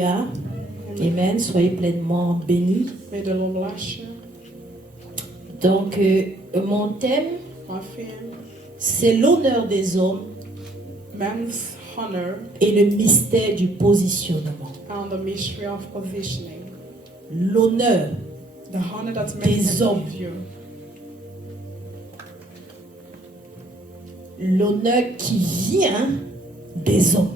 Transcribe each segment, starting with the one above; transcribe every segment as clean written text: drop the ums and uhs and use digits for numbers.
Alléluia. Amen. Soyez pleinement bénis. May the Lord bless you. Donc, mon thème, My theme, c'est l'honneur des hommes men's honor et le mystère du positionnement. and the mystery of positioning. L'honneur The honor that men des can hommes. give you. L'honneur qui vient des hommes.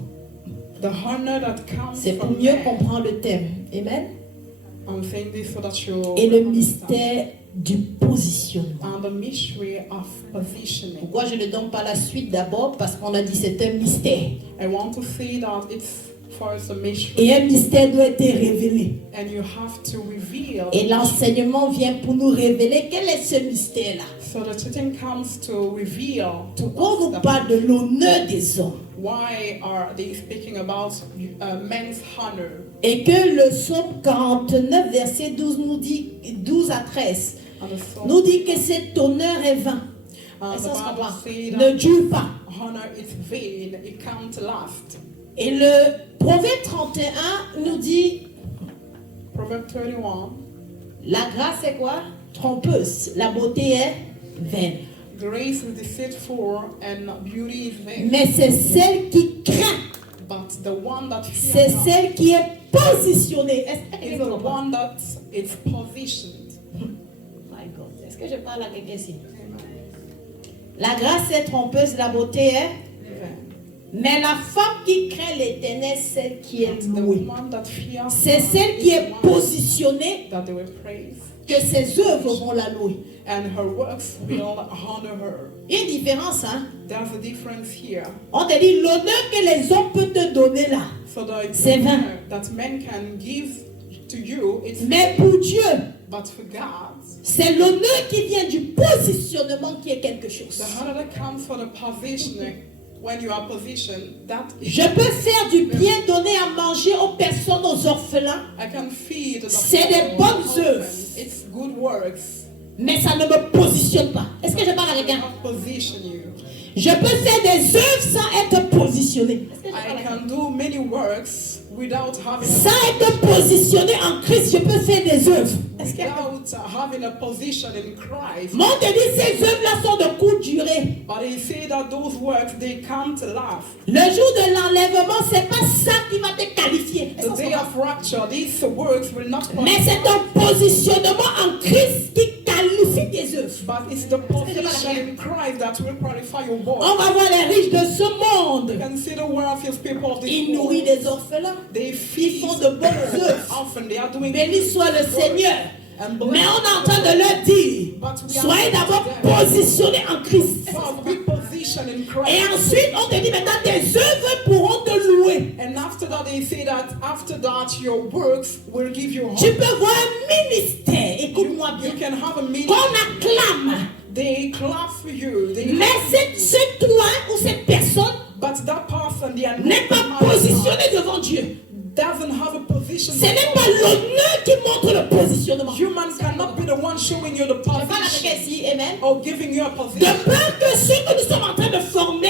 The honor that comes C'est pour from mieux men. comprendre le thème. Amen. I'm saying this so that you Et le understand. mystère du positionnement. And the mystery of positioning. Pourquoi je ne donne pas la suite d'abord? Parce qu'on a dit c'est un mystère. I want to say that it's first a mystery, Et un mystère doit être révélé. and you have to reveal. Et l'enseignement vient pour nous révéler quel est ce mystère-là. So the teaching comes to reveal to Pourquoi on us nous parle de l'honneur des hommes? why are they speaking about men's honor. Et que le psaume 49, verset 12 nous dit, 12 à 13, And the psalm- nous dit que cet honneur est vain. and Est-ce the qu'on se Bible comprend? says Ne that dure pas. honor is vain, it can't last. Et le Proverbe 31 nous dit, Proverbs 31, la grâce est quoi? Trompeuse. La beauté est vaine. grace is deceitful and beauty is vain. Mais c'est celle qui craint. But the one that C'est fears God celle qui est positionnée. Est-ce is que the vous comprenez? one that is positioned. My God. Est-ce que je parle à quelqu'un ici? Amen. La grâce est trompeuse, la beauté est. Amen. Mais la femme qui craint l'Éternel, celle qui est But the louée. one that fears C'est God celle is qui the est one positionnée that they will praise, que ses œuvres vont la louer. and her works will honor her. Il y a une différence, hein? There's a difference here. On te dit l'honneur que les hommes peuvent te donner là. So the C'est vain. honor that men can give to you, it's Mais pour Dieu, but for God, c'est l'honneur qui vient du positionnement qui est quelque chose. the honor that comes for the positioning, when you are positioned, that is, Je peux faire du bien, donner à manger aux personnes, aux orphelins, I can feed the C'est des poor, bonnes the œuvres. orphans. It's good works. mais ça ne me positionne pas. Est-ce que je parle à It will quelqu'un? not position you. Je peux faire des œuvres sans être positionné. Est-ce que je parle à I quelqu'un? can do many works without having Sans être positionné en Christ, je peux faire des œuvres. Est-ce que... without having a position in Christ. Mon te dit ces œuvres-là sont de courte durée. But they say that those works they can't last. Le jour de l'enlèvement, c'est pas ça qui va te qualifier. Est-ce The qu'on se day comprend? of rapture, these works will not Mais qualify. c'est ton positionnement en Christ qui qualifie tes œuvres. But it's the position in Christ that will qualify your On work. va voir les riches de ce monde. You can see the wealthiest people of this Ils nourrissent world. des orphelins. They Ils feed font de bonnes œuvres. often. They are doing Béni soit le Seigneur. and Mais on est en train de leur dire, soyez d'abord positionnés en Christ. So be positioned in Et Christ. ensuite, on te dit maintenant, tes œuvres pourront te louer. And after that, they say that after that, your works will give you Tu hope. peux voir un ministère, écoute-moi You bien, can have a meeting. qu'on acclame. They clap for you. They Mais ce toi ou cette personne but that person, they are n'est pas not positionné devant Dieu. doesn't have a position. Ce n'est pas l'honneur qui montre le positionnement. Humans cannot be the one showing you the Je parle à position quelqu'un ici, amen. or giving you a De position. peur que ceux que nous sommes en train de former,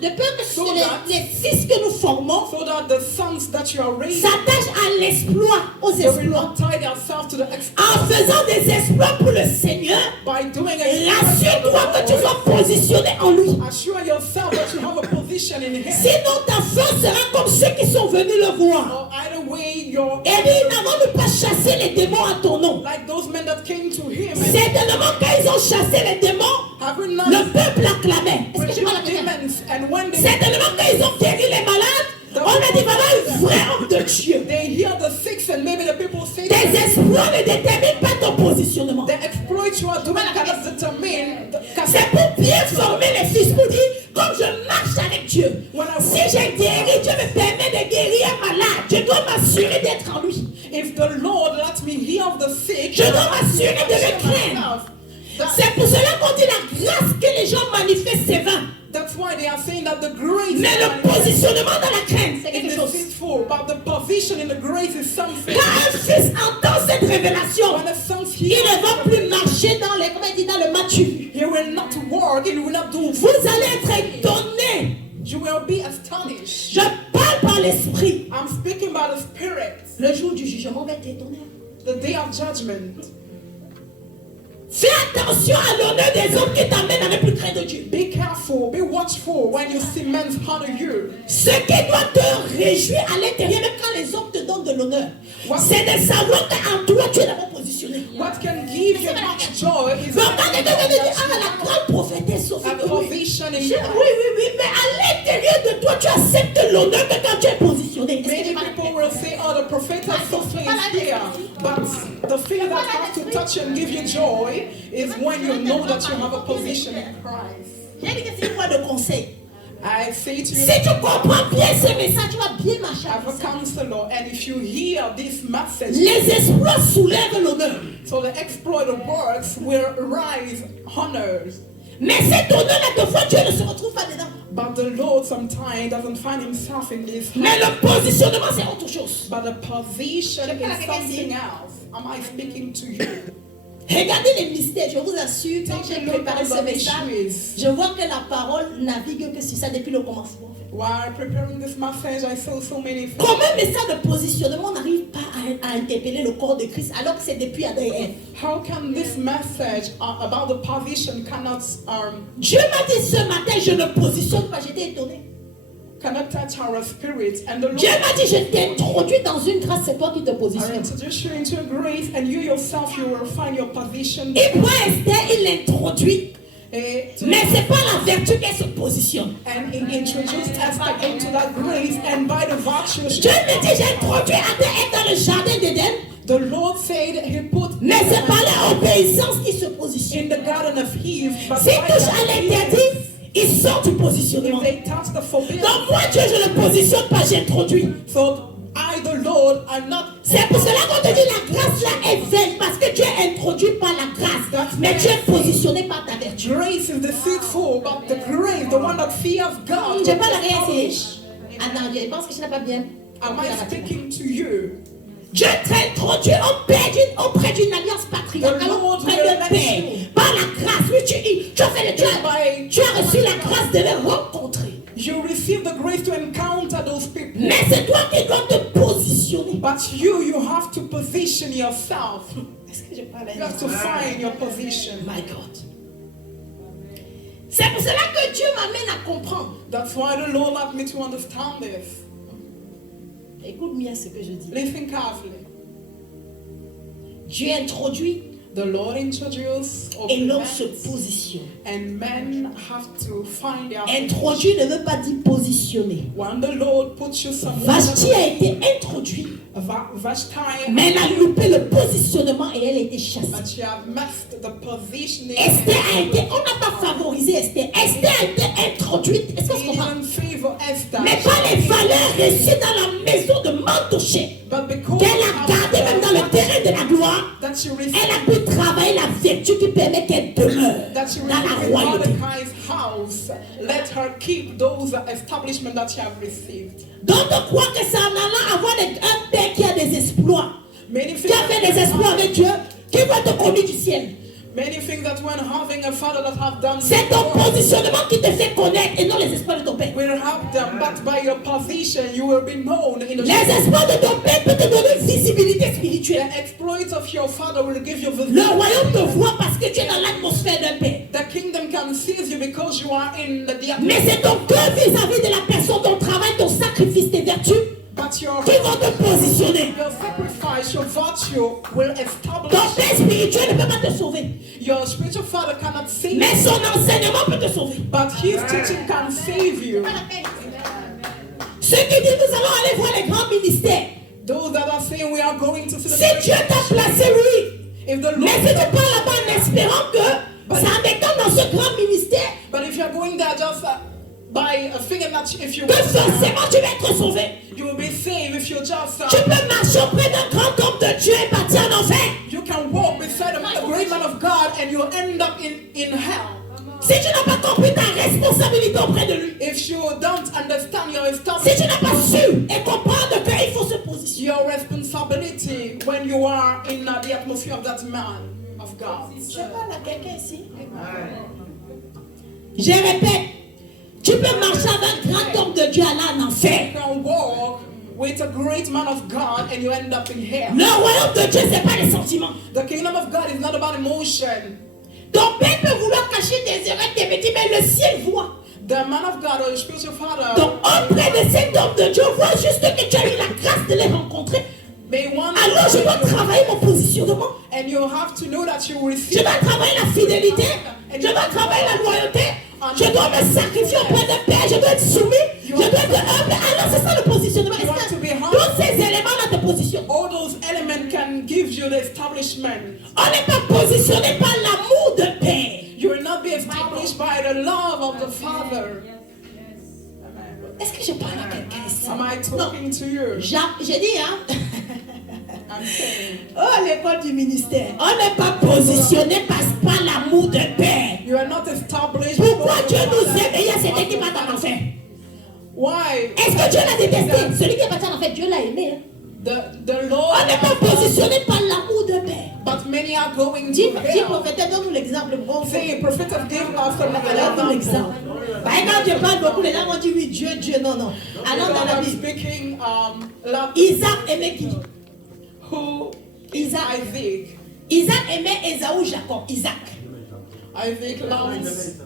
de peur que les fils que nous formons So that the sons that you are raising, s'attachent à l'exploit, aux they will exploits. not tie themselves to the exploit En faisant des exploits pour le Seigneur, by doing rassure-toi que tu sois positionné en lui. Assure yourself that you have a position in Him. Sinon, ta fin sera comme ceux qui sont venus le voir. Or either way, you're Et dit, n'avons-nous pas chassé les démons à ton nom? like those men that came to Him and Certainement, quand ils ont chassé les démons, have not le peuple acclamait. Est-ce que je with parle à quelqu'un? demons, and when Certainement, quand ils ont guéri les malades, on a dit, voilà un vrai homme de Dieu. they hear the sick, and maybe the people say Tes exploits ne déterminent pas ton positionnement. the exploit you are doing cannot determine the C'est pour bien former les fils pour dire, comme je marche avec Dieu, si j'ai guéri, Dieu me permet de guérir un malade, je dois m'assurer d'être en lui. If the Lord lets me heal the sick, Je dois m'assurer de le craindre. C'est pour cela qu'on dit la grâce que les gens manifestent, c'est vain. That's why they are saying that the grace Mais le positionnement dans la crainte, c'est quelque is chose. deceitful, but the position in the grace is something. Quand un fils entend cette révélation, When the sons il hear, ne va plus marcher dans les, comment il dit, dans le matu. he will not work, he will not do. Vous allez être étonnés. You will be astonished. Je parle par l'esprit. I'm I'm speaking about the Spirit. Le jour du jugement va t'étonner. The day of judgment. Fais attention à l'honneur des hommes qui t'amènent à ne plus craindre Dieu. Be careful, be watchful when you see men honor you. Ce qui doit te réjouir à l'intérieur, même quand les hommes te donnent de l'honneur, c'est de savoir qu'en toi tu es d'abord positionné. What can give you much joy is Donc quand quelqu'un vient de dire, ah, la grande prophétesse Sophie, a position in you. oui, mais à l'intérieur de toi, tu acceptes l'honneur que quand tu es positionné. Many people will say, oh, the prophet of Sophie is here. But the thing that has to touch you and give you joy is when you know that you have a position in Christ. J'ai dit que c'est une voie de conseil. I say to you, Si tu comprends bien ce message, tu vas bien marcher. as a counselor, and if you hear this message, Les exploits soulèvent l'honneur. so the exploit of works will rise honors. Mais cet honneur-là, de fois, Dieu ne se retrouve pas dedans. But the Lord sometimes doesn't find himself in this. Mais le positionnement, c'est autre chose. But the position is something else. Am I speaking to you? Regardez les mystères, je vous assure, quand j'ai préparé ce message, je vois que la parole navigue que sur ça depuis le commencement. While preparing this message, I saw so many things. Comme un message de positionnement, on n'arrive pas à interpeller le corps de Christ alors que c'est depuis Adam et Ève. How can this message about the position cannot Dieu m'a dit ce matin, je ne positionne pas, j'étais étonné. cannot touch our spirits, and the Lord Dieu m'a dit, je t'ai introduit dans une grâce, c'est toi qui te I positionnes. introduce you into a grace, and you yourself you will find your position. Il prend Esther, il l'introduit. Eh, Mais c'est pas la vertu qu'elle se positionne. and he introduced Esther into that grace, and by the virtue Dieu me dit, j'ai introduit Adam et Ève dans le jardin d'Éden. the Lord said he put Mais c'est pas l'obéissance qui se positionne. in the garden of Eve, but S'ils by touchent à the l'interdit, ils sortent du positionnement. if they touch the forbidden, Donc moi, Dieu, je ne positionne pas, j'introduis. so I the Lord am not. C'est pour cela qu'on te dit la grâce là est vaine, parce que tu es introduit par la grâce, mais tu es positionné par ta vertu. Grace is deceitful, but the grace, the one that fears God. Je parle rien ici. Attends, je pense que je n'ai pas bien. Am I speaking to you? Dieu t'introduit auprès d'une alliance patriarcale, auprès de paix. Par la grâce, oui, tu as reçu la grâce de les rencontrer. You receive the grace to encounter those people. Mais c'est toi qui dois te positionner. But you have to position yourself. Est-ce que je parle You have to find your position. My God. C'est pour cela que Dieu m'amène à comprendre. That's why the Lord allowed me to understand this. Écoute bien ce que je dis. Listen carefully. Dieu introduit The Lord introduced et l'homme se men, positionne. and men have to find their Introduit ne veut pas dire positionner. When the Lord puts you somewhere, Vashti a été introduite, Vashti, mais elle a loupé le positionnement et elle a été chassée. but she have messed the positioning. Esther a été, on n'a pas favorisé Esther. Esther a été introduite, est-ce que He tu comprends? didn't favor Esther, Mais pas les valeurs reçues dans la maison de Mardochée, but because qu'elle a gardées même dans le terrain de la gloire. that she Elle received a pu travailler la vertu qui permet qu'elle demeure that she dans la received in royauté. Mordecai's house, let her keep those establishments that she have received. D'autres croient que c'est en allant avoir un père qui a des exploits, Many qui a fait des think, exploits avec Dieu, qui va te conduire du ciel. many think that when having a father that have done C'est ton good positionnement qui te fait connaître et non les exploits de ton père. will help them, but by your position you will be known in the Les exploits de ton père peuvent te donner une visibilité spirituelle. The exploits of your father will give you Le visibility. royaume te voit parce que tu es dans l'atmosphère d'un père. The kingdom can seize you because you are in the Mais atmosphere. c'est ton cœur vis-à-vis de la personne, ton travail, ton sacrifice, tes vertus But your qui vont te positionner. sacrifice, your virtue will establish. Ton père spirituel ne peut pas te sauver. Your spiritual father cannot save Mais you, son enseignement peut te sauver. but his teaching can save you. Ceux qui disent nous allons aller voir les grands ministères. Those that are saying we are going to see Si the Dieu t'a placé, oui. if the Mais si tu Lord, pars là-bas en espérant que ça m'étonne dans ce grand ministère, but if you're going there just by a figure that if you que forcément tu vas être sauvé. you will be saved if you just Tu peux marcher auprès d'un grand homme de Dieu et partir en enfer. you can walk beside a great man of God and you'll end up in hell. Si tu n'as pas compris ta responsabilité auprès de lui, If you don't understand your si tu establishment, n'as pas su et comprendre qu'il faut se positionner, your responsibility when you are in the atmosphere of that man of God. je parle à quelqu'un ici. Je répète, tu peux marcher avec un grand homme de Dieu aller en enfer. You can walk with a great man of God and you end up in hell. Le royaume de Dieu, c'est pas les sentiments. The kingdom of God is not about emotion. Ton père peut vouloir cacher tes erreurs, tes bêtises, mais le ciel voit. The man of God or the spiritual father. Donc, auprès de cet homme de Dieu, vois juste que tu as eu la grâce de les rencontrer. Alors, je dois travailler mon positionnement. And you have to know that you Je receive. dois travailler la fidélité. Je dois travailler la loyauté. Je dois me sacrifier auprès de Père. Je dois être soumis. Je dois être humble. Alors, c'est ça le positionnement. Est-ce que tous ces éléments-là te positionnent? All those elements can give you the establishment. On n'est pas positionné par l'amour de Père. You will not be established by the love of the Father. Est-ce que je parle à quelqu'un ici? Am I talking to you? J'ai dit, hein? I'm saying. Oh, l'école du ministère. On n'est pas positionné par l'amour de Père. You are not established. Pourquoi Dieu nous aime et il y a cet équipe en enfer? Why? Est-ce que Dieu l'a détesté? Celui qui est parti en enfer, Dieu l'a aimé. Hein? The Lord. On n'est pas positionné par l'amour de Père. But many are going Dis to hell. prophète, donne-nous l'exemple. Bon, Say, prophet of give us donne-nous l'exemple. Bah, quand Dieu parle beaucoup, les gens vont dire oui, Dieu, non, non. Alors dans la I'm Bible, speaking love. Isaac aimait qui? Who? Isaac. Isaac aimait Ésaü, Jacob. Isaac. Isaac loves.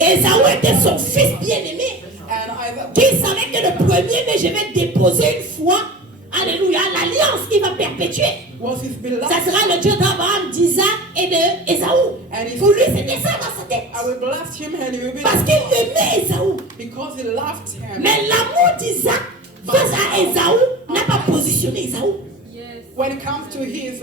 Ésaü était son fils bien-aimé. And Isaac. Qui savait que le premier, mais je vais déposer une fois, alléluia, l'alliance qui va perpétuer. Was his beloved. Ça sera le Dieu d'Abraham, d'Isaac et d'Ésaü. Pour lui, c'était ça dans sa tête. I will bless him and he will be. Parce qu'il aimait Ésaü. Because he loved him. Mais l'amour d'Isaac face à Ésaü n'a pas positionné Ésaü. When it comes to his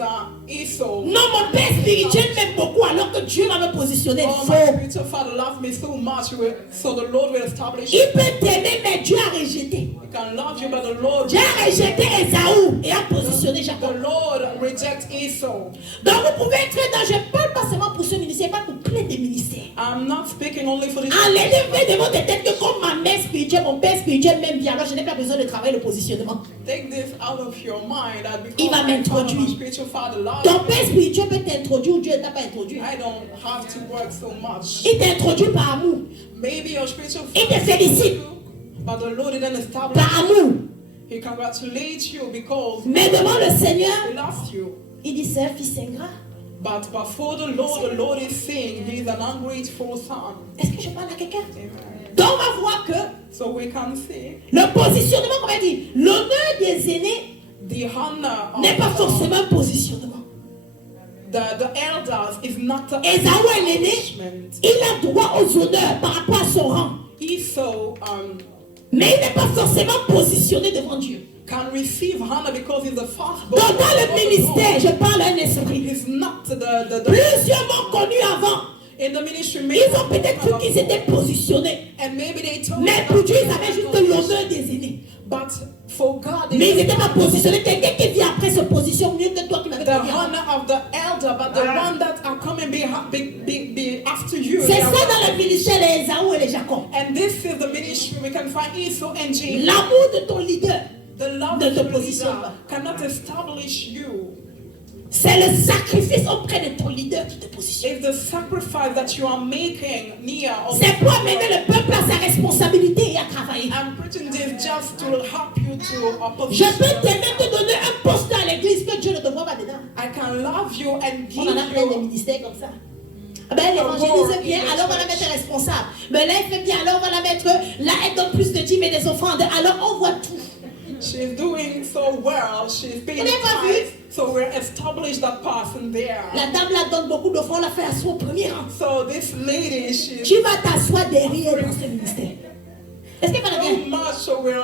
Esau. Non, mon père spirituel m'aime beaucoup alors que Dieu va me positionner. Oh, Faux. my spiritual father loved me so much, so the Lord will establish. Il peut t'aimer, mais Dieu a rejeté. He can love you, but the Lord. Dieu a rejeté Ésaü et a positionné Jacob. The Lord rejects Esau. Donc vous pouvez être dans, je ne parle pas seulement pour ce ministère, pas pour plein de ministères. I'm not speaking only for this. Allez lever de votre tête que comme ma mère spirituelle, mon père spirituel m'aime bien, alors je n'ai pas besoin de travailler le positionnement. Take this out of your mind. That Il va m'introduire. my spiritual father loves Ton me. père spirituel peut t'introduire ou Dieu ne t'a pas introduit. I don't have to work so much. Il t'introduit par amour. Maybe your spiritual Il te father, félicite but the Lord didn't establish. par amour. He congratulates you because Mais devant le Seigneur, he loves you. il dit c'est un fils ingrat. But before the Lord is saying he is an ungrateful son. Est-ce que je parle à quelqu'un? Amen. Donc on va voir que So we can see le positionnement, comme on dit, l'honneur des aînés the honor n'est pas of forcément un positionnement. the elders is not an Ésaü est l'aîné, establishment. il a droit aux honneurs par rapport à son rang. Esau Mais il n'est pas forcément positionné devant Dieu. can receive honor because he's the firstborn. Donc dans le ministère, je parle à un esprit. He's not the Plusieurs m'ont connu avant. in the ministry. Ils ont peut-être cru qu'ils étaient positionnés. And maybe they told Mais pour Dieu, ils avaient juste l'honneur des aînés. But for God, Mais ils n'étaient pas positionnés. Quelqu'un qui vient après se positionne mieux que toi qui m'avais the connu avant. honor of the elder, but the one that are coming be after you. C'est ça dans le ministère, les Ésaü et les Jacob. And this is the ministry we can find Esau and Jacob. L'amour de ton leader The love ne of te the positionne leader pas. cannot establish you. C'est le sacrifice auprès de ton leader qui te positionne. It's the sacrifice that you are making near. C'est pour amener le peuple à sa responsabilité et à travailler. I'm preaching this just to help you to Je opposition. peux te même te donner un poste à l'église que Dieu ne te voit pas dedans. I can love you and give On en a plein de you. ministères comme ça. Ah ben, l'évangélise bien, alors on va la mettre responsable. Mais là, elle fait bien, alors on va la mettre. Là, elle donne plus de dîmes et des offrandes. Alors on voit tout. She's doing so well. She's paying Vous n'avez pas tithes. So we're established that person there. La dame là donne beaucoup d'offrandes, la fait asseoir au premier rang. So this lady, she's Tu vas t'asseoir derrière dans ce ministère. Est-ce qu'elle va so bien? much. So we're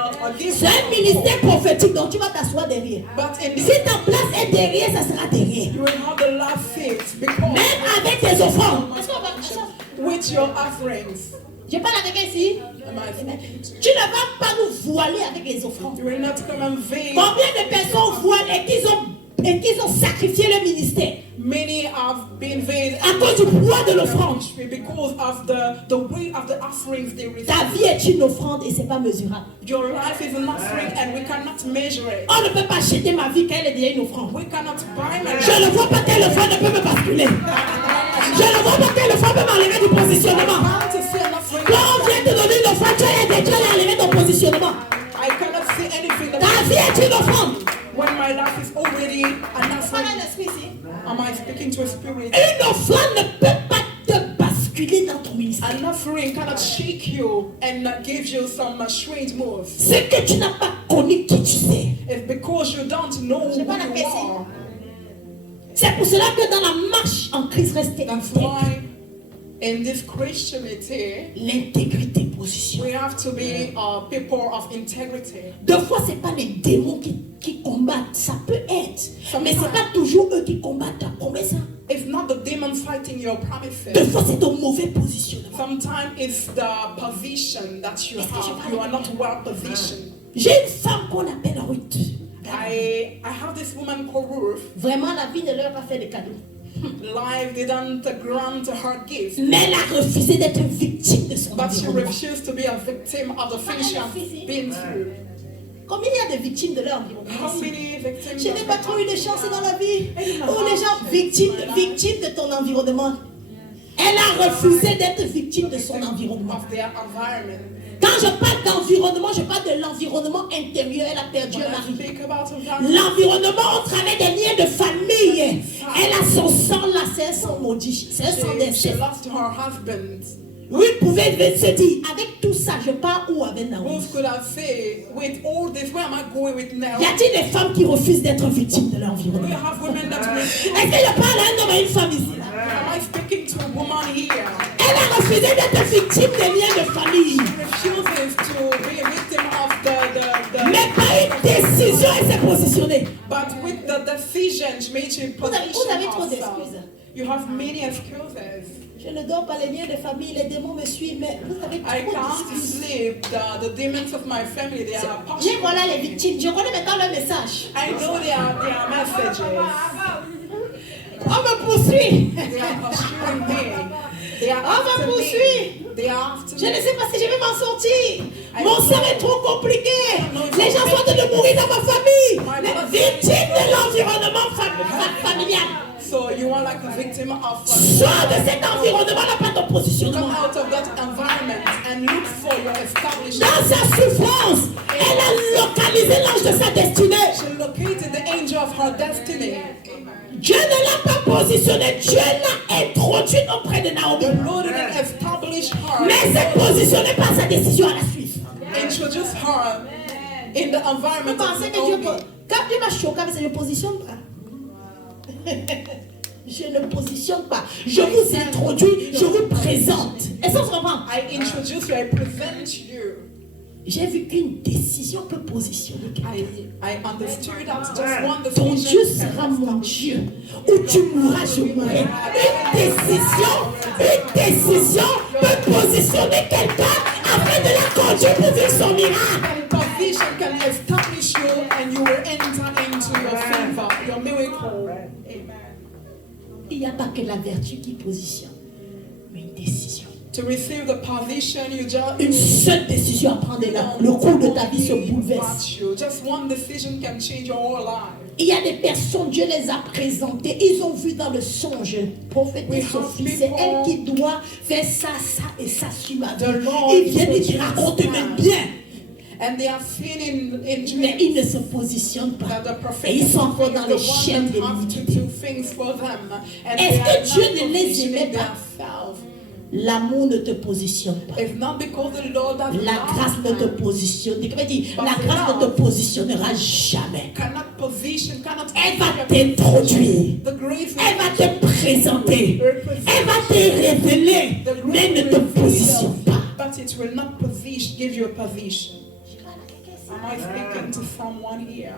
C'est un ministère prophétique, donc tu vas t'asseoir derrière. But in Si this, ta place est derrière, ça sera derrière. you will have the last seat because Même avec tes offrandes. Est-ce qu'on va faire ça? with your offerings. Je parle avec elle ici. Am I speaking to you? Tu ne vas pas nous voiler avec les offrandes. You will not come and veil. Combien de personnes voilent et qu'ils ont sacrifié le ministère Many have been veiled à cause du poids de l'offrande? because of the weight of the offerings they receive. Ta vie est une offrande et c'est pas mesurable. Your life is an offering and we cannot measure it. On ne peut pas acheter ma vie quand elle est déjà une offrande. We cannot buy my Je ne vois pas quelle offrande ne peut me basculer. Je ne vois pas quelle offrande peut m'enlever du positionnement. How to say an offering? Quand on vient te donner une offrande, tu as déjà enlevé ton positionnement. I cannot say Ta vie est une offrande. When my life is already an offering, am I speaking to a spirit? Une offrande ne peut pas te basculer dans ton ministère. An offering cannot shake you and give you some strange moves. C'est que tu n'as pas connu qui tu sais. It's because you don't know who you are. C'est pour cela que dans la marche en Christ, restez That's intègre. why in this Christianity, L'intégrité positionnelle. we have to be people of integrity. Deux fois, ce n'est pas les démons qui combattent. Ça peut être. Mais ce n'est pas toujours eux qui combattent ta promesse. It's not the demon fighting your Deux promises. fois, c'est ton mauvais positionnement. Sometimes it's the position that you have. You are not well positioned. J'ai une femme qu'on appelle Ruth. I have this woman called Ruth. Vraiment, la vie ne leur a pas fait de cadeaux. Life didn't grant her gift, Mais elle a refusé d'être victime de son but she environnement. refused to be a victim of the things she has been through. Combien il y a de victimes de leur environnement? How many victims? Je n'ai pas trop eu de chance dans la vie. Ou les gens victimes de ton environnement. Elle a refusé d'être victime de son environnement. Of their environment. Quand je parle d'environnement, je parle de l'environnement intérieur. Elle a perdu un mari. Speak about environment. L'environnement au travers des liens de famille. Elle a son sang là, c'est un sang maudit. C'est un sang She d'inceste. lost her husband. Oui, pouvait se dire, avec tout ça, je pars où avec Naomi? Ruth could have said, with all this, where am I going with now? Y a-t-il des femmes qui refusent d'être victimes de We l'environnement? have women that will. Est-ce que je parle à un homme et une femme ici? Am I speaking to a woman here? Elle a refusé d'être victime des liens de famille. She refuses to be a victim of the Mais par une décision, elle s'est positionnée. but with the decision she made to Vous avez position trop herself. d'excuses. You have many excuses. Je ne dors pas les liens de famille, les démons me suivent, mais vous avez I trop can't d'excuses. sleep. The demons of my family, they are J'ai pushing. voilà les victimes, je connais maintenant leur message. I know they are messages. On me poursuit. They are pursuing me. They are On me after poursuit. me. They are after Je ne me. sais pas si je vais m'en sortir. Mon sang est trop compliqué. Les gens sont en train de mourir dans ma famille. Les victimes de l'environnement familial. So you are like a victim of. Sors de cet environnement, n'a pas ton Come positionnement. out of that environment and look for your establishment. Dans sa souffrance, elle a localisé l'ange de sa destinée. She located the angel of her destiny. Dieu ne l'a pas positionnée, Dieu l'a introduite auprès de The Naomi. Lord didn't establish her. Mais elle s'est positionnée par sa décision à la suite. Introduce her in the Vous environment pensez of que Dieu Naomi. quand Dieu m'a choqué, c'est je ne positionne pas. Je ne positionne pas. Je vous introduis, je vous présente. Est-ce qu'on se comprend? I introduce you, I present you. J'ai vu qu'une décision peut positionner quelqu'un. I understood that just one Ton decision. Dieu sera mon Dieu. Où tu mourras, je mourrai. Une décision peut positionner quelqu'un afin de la conduire pour vivre son miracle. And position can establish you and you will enter into your favor, your miracle. Amen. Il n'y a pas que la vertu qui positionne, mais une décision. To receive the position, you Une just seule décision à prendre et là, le cours de ta vie se bouleverse. Just one decision can change your whole life. Il y a des personnes, Dieu les a présentées, ils ont vu dans le songe, prophétesse Sophie, c'est elle qui doit faire ça, ça et ça sur ma vie. Ils viennent et ils racontent même bien, And they are seen in mais dreams ils ne se positionnent pas. that the prophet Et ils sont encore is dans the les one chaînes de that have to l'iniquité. do things for them. And Est-ce they que are Dieu not ne les positioning aimait pas? themselves. L'amour ne te positionne pas. It's not because the Lord has La grâce ne te positionne. La grâce ne te positionnera jamais. cannot position, cannot Elle va t'introduire. the grace Elle va te présenter. Elle va te révéler. Mais ne te positionne pas. but it will not position, give you a position. Am I speaking to someone here?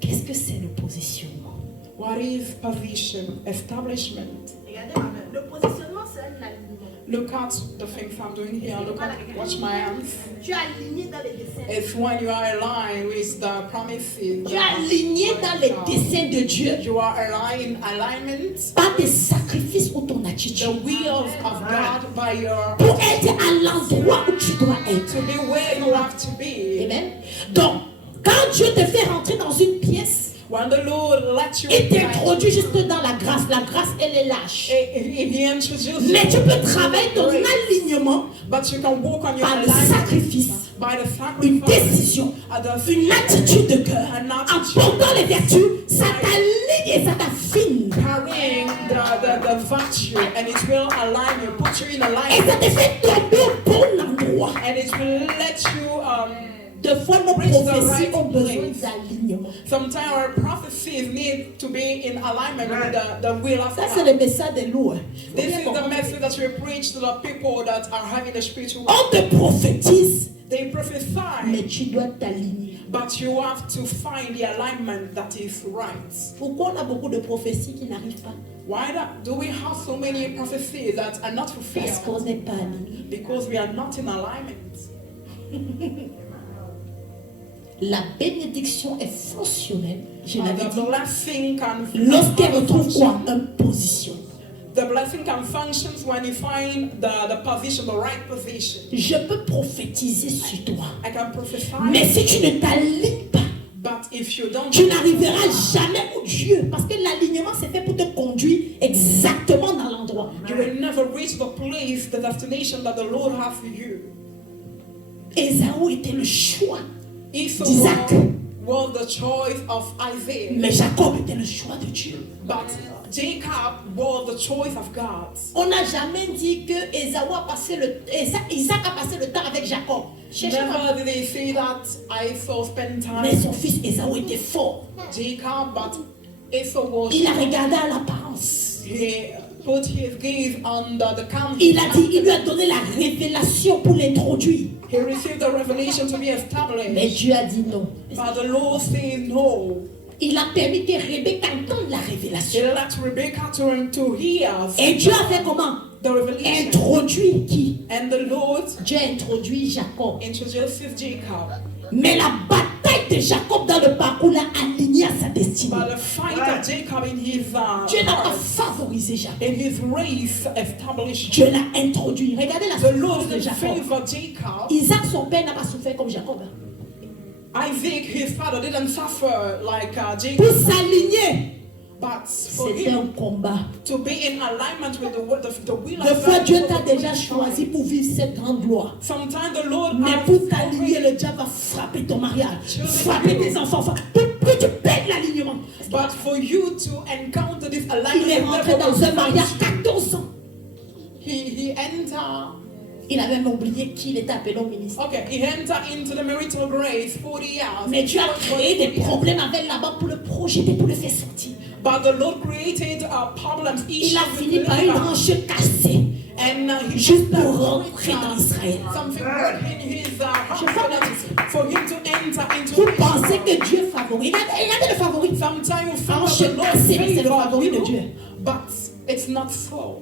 Qu'est-ce que c'est le positionnement? What is position? Establishment. Regardez, le positionnement, c'est un alignement. Look at the things I'm doing here. Look at, watch my hands. Tu es aligné dans les dessins. It's when you are aligned with the promises. Tu es aligné dans les desseins de Dieu. You are aligned in alignment. Par tes sacrifices ou ton The attitude. will of God by your Pour être à l'endroit où tu dois être. to be where you have to be. Amen. Donc, quand Dieu te fait rentrer dans une pièce, When the Lord lets you il t'introduit juste dans la grâce. La grâce, elle est lâche. He introduces Mais tu you. peux travailler ton alignement But you can walk on your par le alignment sacrifice. by the une sacrifice, décision, the une attitude de cœur, an en attitude, portant les vertus, ça t'aligne et ça t'affine. carrying the virtue, and it will align you, put you in Et alignment, ça te fait tomber au bon endroit. and it will let you Deux fois, nos reach the prophéties right ont besoin place. d'alignement. Sometimes our prophecies need to be in alignment with the will of Ça, c'est God. le message de loup. This is the message that we preach to the people that are having a spiritual On te prophétise, They prophesy, mais tu dois t'aligner. but you have to find the alignment that is right. Pourquoi on a beaucoup de prophéties qui n'arrivent pas? Why do we have so many prophecies that are not Parce qu'on fulfilled? n'est pas aligné. Because we are not in alignment. La bénédiction est fonctionnelle, je l'avais The dit, blessing can lorsqu'elle retrouve quoi? Un position. The blessing can function when you find the position, the right position. Je peux prophétiser sur toi. I can prophesy, Mais si tu ne t'alignes pas, but if you don't, tu n'arriveras jamais au Dieu. Parce que l'alignement, c'est fait pour te conduire exactement dans l'endroit. you will never reach the place, the destination that the Lord has for you. Ésaü était le choix, Esau d'Isaac. was the choice of Isaac, mais Jacob était le choix de Dieu. but Jacob was the choice of God. On n'a jamais dit que Ésaü a passé Isaac a passé le temps avec Jacob. Cherchez pas. Never did they say that Esau spent Mais time son fils Ésaü était fort. with Jacob, but Esau was. Il a regardé à l'apparence. He put his gaze on the count. Il lui a donné la révélation pour l'introduire. He received the revelation to be Mais established. Dieu a dit non. But the Lord said no. Il a permis que Rebecca entende la He révélation. let Rebecca to hear Et Dieu a fait comment? the revelation. Introduit qui? And the Lord Dieu a introduit Jacob. introduces Jacob. Mais la bataille de Jacob dans le parcours l'a aligné à sa destinée. But the fight of Jacob in his Dieu n'a pas heart, favorisé Jacob. in his race established. Dieu l'a introduit. Regardez la The Lord souffrance de didn't Jacob. favor Jacob. Isaac, son père, n'a pas souffert comme Jacob. Isaac, his father, didn't suffer like Pour Jacob. s'aligner, But for c'était him un combat. to be in alignment with the will Des of fois, God. Dieu was t'a a déjà great choisi fight. pour vivre cette grande gloire. Sometimes the Lord Mais has pour t'aligner, already- le diable va frapper ton mariage, frapper tes enfants, pour que tu perdes l'alignement. But for you to encounter this Il alignment, est the rentré devil dans un will mariage fight you. 14 ans. He entered. Il a même oublié qu'il était appelé au ministère. Okay, he entered into the marital grace 40 years. Mais Dieu a créé des problèmes avec là-bas pour le projeter, pour le faire sortir. But the Lord created problems, Il issues a with fini par une labor. branche cassée, And he juste just pour rentrer dans Israël. something good in his heart for him to enter into Vous it. pensez que Dieu favorise. Regardez le favori. Sometimes you feel Branche that the Lord cassée, mais c'est le favors favori de Dieu. you, but it's not so.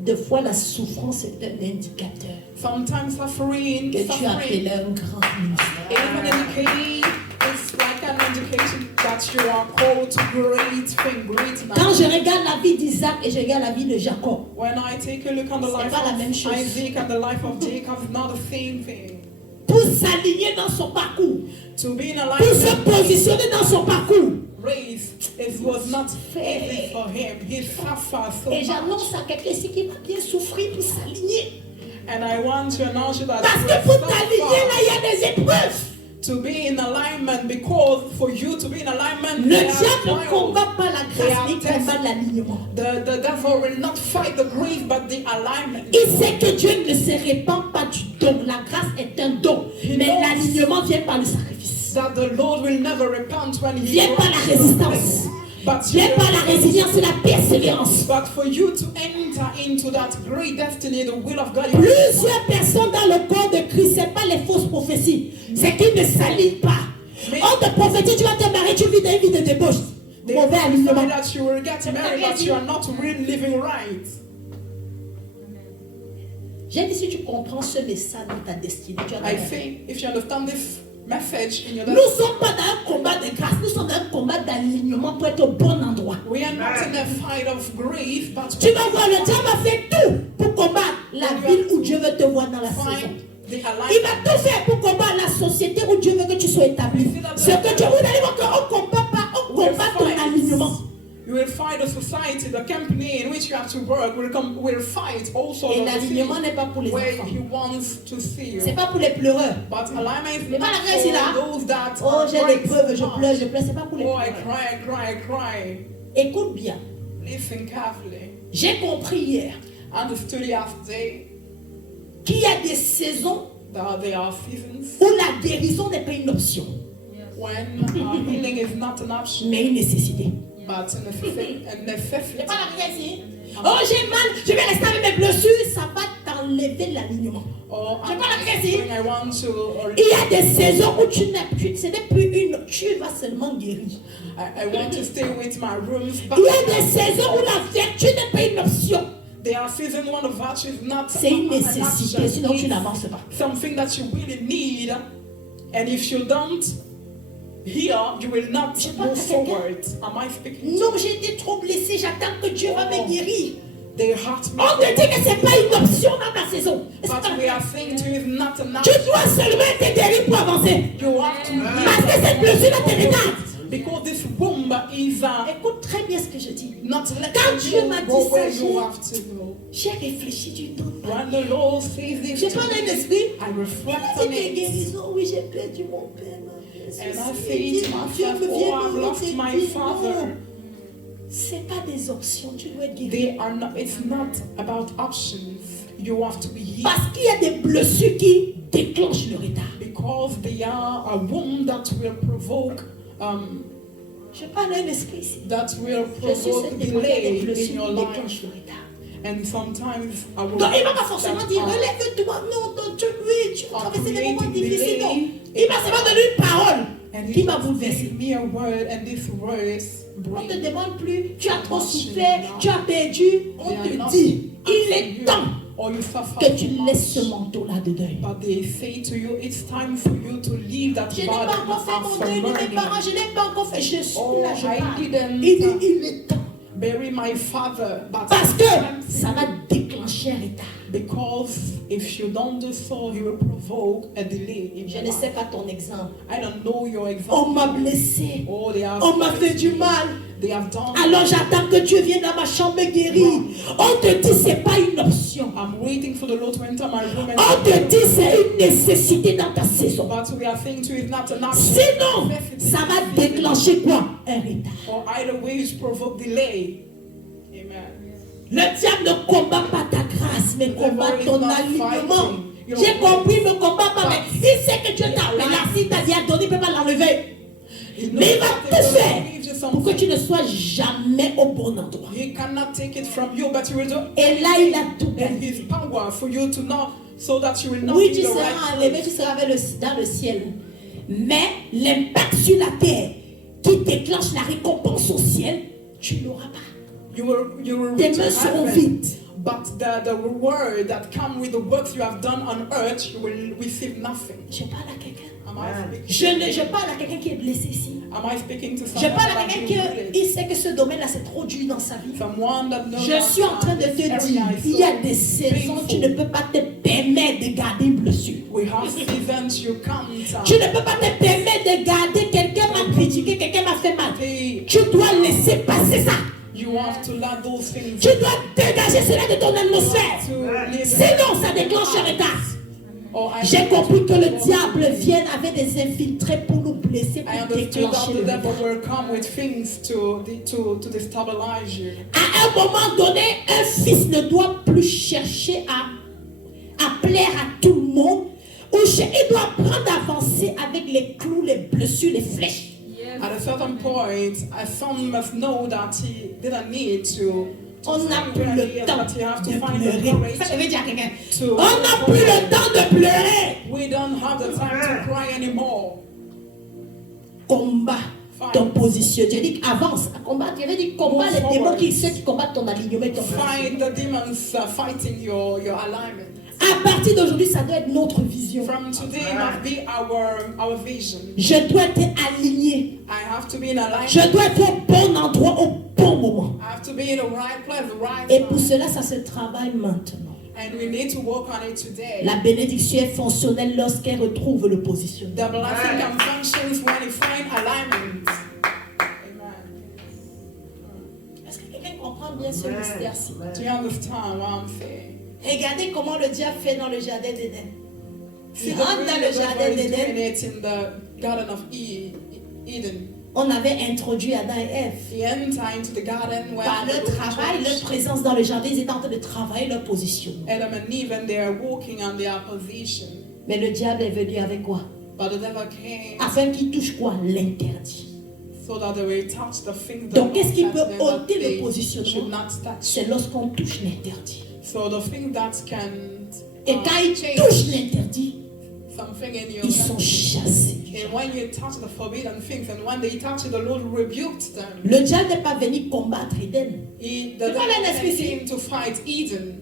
Deux fois, la souffrance est un indicateur Sometimes suffering, que tu as appelé un grand ministère. even indicating it's like an indication that you are called to great thing, great Quand now. je regarde la vie d'Isaac et je regarde la vie de Jacob, When I take a look on the C'est life pas la of même chose. Isaac and the life of Jacob, it's not the same thing. pour s'aligner dans son parcours, To be in pour se alignment, positionner dans son parcours. race, it was not easy for him. He suffered so Et much. j'annonce à quelqu'un ici qui va bien souffrir pour s'aligner. And I want to announce you that Parce you que will pour t'aligner, là, suffer il y a des épreuves. to be in alignment, because for you to be in alignment, Le there are diable ne trials. combat pas la grâce, mais il combat l'alignement. The devil will not fight the grace but the alignment. Il sait que Dieu ne se répand pas du don. La grâce est un don. Mais l'alignement vient par le sacrifice. That the Lord will never repent when he Vient par la résistance. But Vient par la résilience et la persévérance. But for you to enter into that great destiny, the will of God, you Plusieurs personnes dans le corps de Christ, ce n'est pas les fausses prophéties. C'est qu'ils ne s'alignent pas. On te prophétise, tu vas te marier, tu vis une vie de débauche. they Mauvais prophesy alignement. that you will get married, but you are not really living right. J'ai dit, si tu comprends ce message dans ta destinée, tu as I gagné. think if you understand this message in your Nous life, ne sommes pas dans un combat de grâce, nous sommes dans un combat d'alignement pour être au bon endroit. we are not in a fight of grace, but Tu vas voir, le diable a fait tout pour combattre la ville où Dieu veut te voir dans la saison. find the Il va alignment. tout faire pour combattre la société où Dieu veut que tu sois établi. Ce que Dieu vous allez voir qu'on ne combat pas, on combat ton alignement. You will find a society society, the company in which you have to work will fight also Et l'alignement n'est pas pour les where enfants. he wants to see you. C'est pas pour les pleureurs. But alignment is Mais pas not la grâce là. for those that Oh, are j'ai crying des preuves, so je pleure, much. je pleure. C'est pas pour les Oh, I pleureurs. cry, I cry, I cry. Écoute bien. Listen carefully. J'ai compris hier Understood yesterday qu'il y a des saisons that there are seasons où la guérison n'est pas une option, when healing is not an option, mais une nécessité. but a necessity. C'est pas la grâce ici. Oh, j'ai mal, je vais rester avec mes blessures. Ça va t'enlever l'alignement. Or Je parle I'm de Christ. I want to, Il y a des saisons où ce n'est plus une, tu vas seulement guérir. I want to stay with my rooms. Il y a des saisons où la vertu n'est pas une option. There are seasons when the virtue is not C'est une an nécessité, option. sinon tu It's n'avances pas. something that you really need, and if you don't hear, you will not Je parle move à quelqu'un. forward. Am I speaking? Non, j'ai été trop blessée, j'attends que Dieu va me guérir. They hurt me. On te dit que ce n'est pas une option dans ta saison. C'est pas But we are saying to you, it's not an Tu option. dois seulement être guéri pour avancer. You have to Parce que cette blessure-là te regarde. because this womb is Écoute très bien ce que je dis. not Quand letting Dieu m'a you go dit where ça, you have to go. j'ai réfléchi du tout. When the Lord says this J'ai to pas me, l'esprit. I reflect C'est on des it. guérisons. Oui, j'ai perdu mon père. And I say to myself, oh, I've lost my father. C'est pas des options, tu dois être guéri. They are not, it's not about options. You have to be healed Parce qu'il y a des blessures qui déclenchent le retard. because they are a womb that will provoke Je parle d'un esprit ici. that will Je suis provoke cette des delay in blessures your qui life. déclenchent le retard. And sometimes I will Donc il ne va pas forcément dire relève-toi. Non, non, oui, tu vas traverser des moments difficiles. Non. Il va seulement donner une parole and qui he m'a will bouleversé. give me a word, and this word On ne te brings demande plus, tu as trop souffert, tu as perdu. On te dit, il est temps or you suffer que tu too laisses ce much. manteau-là de deuil. But they say to you, it's time for you to leave that Je n'ai pas burden encore fait of mon deuil de mes burden. parents, je n'ai pas encore fait. Je suis Oh, là, je I parle. didn't Il dit, il est temps. bury my father, but Parce que ça va déclencher un retard. because if you don't do so, he will provoke a delay in Je your ne sais life. pas ton exemple. I don't know your On example. m'a blessé. Oh, they have On m'a fait du mal. They have done. Alors j'attends que Dieu vienne dans ma chambre me guérir. On te dit c'est pas une option. I'm waiting for the Lord to enter my room and On te dit c'est une nécessité dans ta saison. but we are saying to you, it's not an option. Sinon, ça va déclencher quoi? Un retard. Or either way, it provoke delay. Amen. Le diable ne combat pas ta grâce, mais combat ton alignement. J'ai compris, ne combat pas, mais il sait que Dieu t'a appelé. Si t'as dit à donner, il ne peut pas l'enlever. Mais il va te faire pour que tu ne sois jamais au bon endroit. He cannot take it from you, but you will do Et là, il a tout and gagné. his power for you to know so that you will not Oui, be tu the seras right enlevé, tu seras dans le ciel. Mais l'impact sur la terre qui déclenche la récompense au ciel, tu ne l'auras pas. You will Tes reach mains seront heaven, vides. but the reward that comes with the works you have done on earth, you will receive nothing. Je parle à quelqu'un. Am I speaking? Je parle à quelqu'un qui est blessé ici. Am I speaking to Je someone parle à that quelqu'un has been qui sait que ce domaine-là c'est trop dur dans sa vie. someone that knows Je suis en train de te dire, il y a des saisons, tu ne peux pas te permettre de garder une blessure. we have seasons you can't. Tu ne peux pas te permettre de garder quelqu'un m'a critiqué, quelqu'un m'a fait mal. Hey, Tu dois laisser passer ça. you have to let those things. Tu dois dégager cela de ton atmosphère. To live. Sinon, ça déclenche un retard. Oh, J'ai compris que le diable vient avec des infiltrés pour nous blesser, I pour understood that déclencher the le devil retard. will come with things to destabilize you. À un moment donné, un fils ne doit plus chercher à plaire à tout le monde. Il doit apprendre à avancer avec les clous, les blessures, les flèches. At a certain point, a son must know that he didn't need to. On n'a plus le temps but he has to de find the pleurer. Ça courage veut dire à quelqu'un. to. On n'a plus le temps de pleurer. We don't have the time to cry anymore. Combat ton position. Dieu dit avance, combat. Dieu dit combat les démons ceux qui combattent ton alignement et ton Fight the demons fighting your alignment. À partir d'aujourd'hui, ça doit être notre vision. From today must be our vision. Je dois être aligné. I have to be in alignment. Je dois être au bon endroit au bon moment. I have to be in the right place, the right Et pour time. cela, ça se travaille maintenant. And we need to work on it today. La bénédiction est fonctionnelle lorsqu'elle retrouve le positionnement. The blessing can functions when you find alignment. Amen. Est-ce que quelqu'un comprend bien ce mystère-ci? Do you understand what I'm saying? Regardez comment le diable fait dans le jardin d'Éden. See, Il the rentre way dans le the devil jardin is doing d'Éden. it in the Garden of Eden. On avait introduit Adam et Ève. He entered into the garden when Par leur travail, leur présence dans le jardin, ils étaient en train de travailler leur position. Adam and Eve, and they are walking on their position. Mais le diable est venu avec quoi? But the devil came Afin qu'il touche quoi? L'interdit. so that they will touch the thing that Donc, qu'est-ce qui that peut they- that ôter le they should positionnement? not touch. C'est lorsqu'on touche l'interdit. So the thing that can Et quand ils change touchent l'interdit, something in your ils sont life. chassés du And jardin. when you touch the forbidden things, and when they touch it, the Lord rebuked them. Le diable n'est pas venu combattre Éden. The C'est pas devil un esprit, came to fight Eden,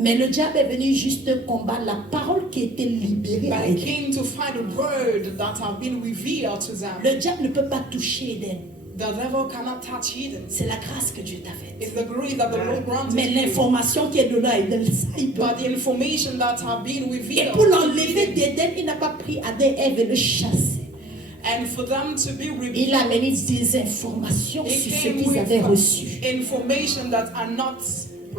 Mais le diable est venu juste combattre la parole qui était libérée à but he Éden. came to fight the word that have been revealed to them. Le diable ne peut pas toucher Éden. The devil cannot touch Eden. C'est la grâce que Dieu t'a faite. It's the grace that the Lord granted Mais you. l'information qui est donnée à Éden, ça il peut. But the information that have been Et revealed pour to l'enlever Eden, d'Éden, il n'a pas pris Adam et Ève et le chasser. and for them to be Il a revealed, amené des informations it sur ce came qu'ils avaient with reçu. information that are not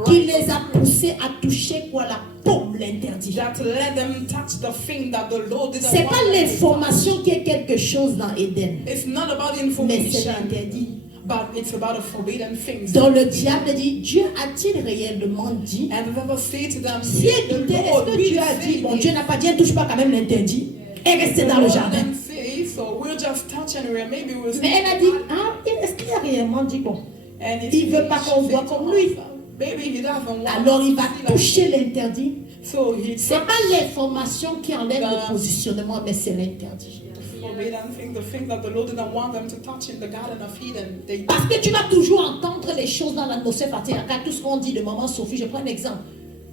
Qui right, les a poussés à toucher quoi? La paume, l'interdit. that let them touch the thing that the Lord didn't C'est pas want them to l'information qui est quelque chose dans Éden, touch. It's not about mais c'est information, l'interdit. but it's about the forbidden things. Donc le diable dit, Dieu a-t-il réellement dit? And the devil say to them, Si écoutez, est-ce que Dieu a dit, bon, Dieu n'a pas dit, ne touche pas quand même l'interdit, et restez dans le jardin. So we'll just touch and maybe we'll Mais elle a dit, ah, est-ce qu'il a réellement dit bon? And Il veut pas qu'on voit comme lui. Maybe he doesn't want Alors il va to see like toucher l'interdit. So he C'est pas l'information qui enlève le positionnement, mais c'est l'interdit. forbidden thing, the thing that the Lord didn't want them to touch in the Garden of Eden. They Parce que tu vas toujours entendre les choses dans l'atmosphère patriarcale, tout ce qu'on dit de maman Sophie, je prends un exemple.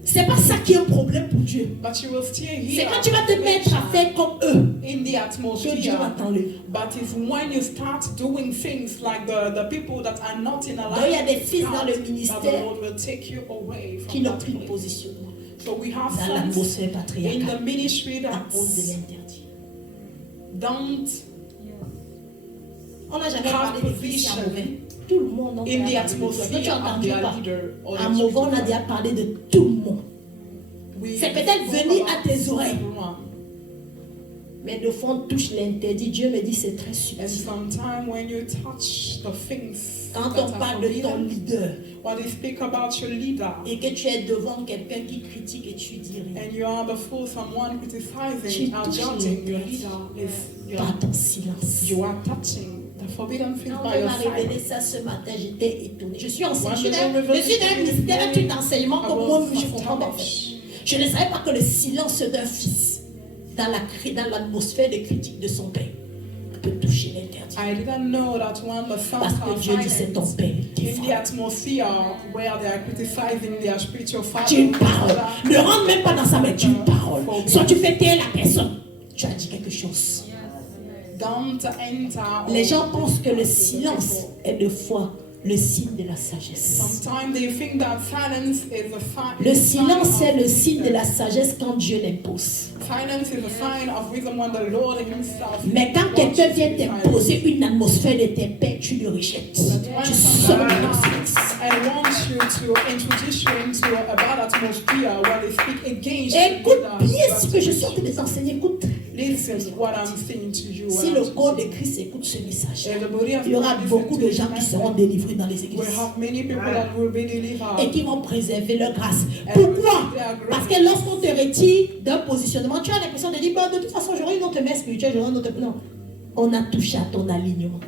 C'est pas ça qui est un problème pour Dieu. But you will still C'est hear quand tu vas te mettre à faire comme eux in the que Dieu va atmosphere. t'enlever. But it's when you start doing things like the people that are not in Donc il y a alignment des fils dans le that the ministère Lord will take you away qui from n'ont that plus de place. positionnement So we have dans sons l'atmosphère in patriarcale the ministry à cause de that l'interdit. don't On n'a jamais have parlé des fils à mauvais. Tout le monde en in the parle. Est-ce que atmosphere tu as of entendu their pas? leader or À the Mogo, on a spiritual. déjà parlé de tout le monde. We C'est peut-être spoke venu about à tes oreilles. everyone. Mais de fond, on touche l'interdit. Dieu me dit c'est très And subtil. sometimes when you touch the things Quand that on are parle de ton forbidden, leader when they speak about your leader, et que tu es devant quelqu'un qui critique et tu dis rien, and you are before someone Tu criticizing or touches judging your l'interdit. leader, you par are, ton silence. you are touching the forbidden things Quand by Dieu your m'a révélé silence. ça ce matin, j'étais étonnée. Je suis When enseignante. the Lord Je suis dans un revealed ministère, un truc d'enseignement comme moi, about je comprends pas en fait. flesh. Je ne savais pas que le silence d'un fils dans l'atmosphère de critique de son père peut toucher l'interdit. I didn't know that when the sons Parce are que Dieu dit c'est ton silent, père. in the Défends. atmosphere where they are criticizing their spiritual father, Tu parles. Ne rentre même pas dans sa main, tu parles. Soit tu fais taire la personne. Tu as dit quelque chose. don't enter. Les gens pensent que le silence est de foi le signe de la sagesse. Sometimes they think that silence is a sign. Le silence est le signe de la sagesse quand Dieu l'impose. Silence is a sign of wisdom when the Lord Himself. Mais quand quelqu'un vient t'imposer une atmosphère de tes pères, tu le rejettes. Tu sors de ton silence. I want you to introduce you into a bad atmosphere where they speak against Écoute you. bien ce que je suis en train de t'enseigner. Écoute. Listen what I'm saying to you. Si le corps de Christ écoute ce message, Everybody has il y aura to beaucoup de listen gens to qui this seront message. délivrés dans les We églises have many people that will be delivered. et qui vont préserver leur grâce. Pourquoi? Parce que lorsqu'on te retire d'un positionnement, tu as l'impression de dire, bah, de toute façon, j'aurai une autre mère spirituelle, j'aurai une autre... Non, on a touché à ton alignement.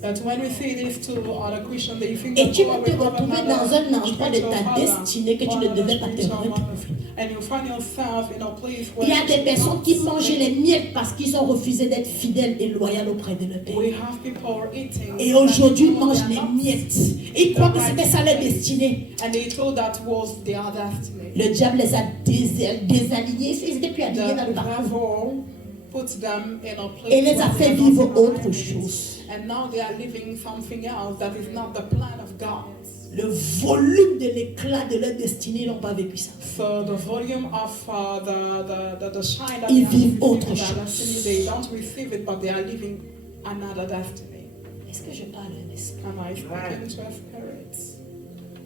But when we say this to other Christians, they think Et that tu oh, vas we te have retrouver another dans un endroit de spiritual ta father, destinée que tu ne or devais pas another te spiritual retrouver. mother. And you find yourself in a place where Il y a des you personnes qui can't mangent les miettes parce qu'ils ont refusé d'être fidèles et loyaux auprès de leur père. We have people eating. Et aujourd'hui, ils and mangent they les are not- miettes. Ils croient que c'était ça leur destinée. And they thought that was their destiny. Le diable les a désalignés. Ils n'étaient plus alignés dans le The parcours. devil puts them in a place Et les a where fait they are vivre not in autre alignment. chose. And now they are living something else that is not the plan of God. Le volume de l'éclat de leur destinée, ils n'ont pas vécu ça. So the volume of the shine that Ils they have vivent received autre in their chose. destiny, they don't receive it, but they are living another destiny. Est-ce que je parle à un esprit? Am I speaking to a spirit?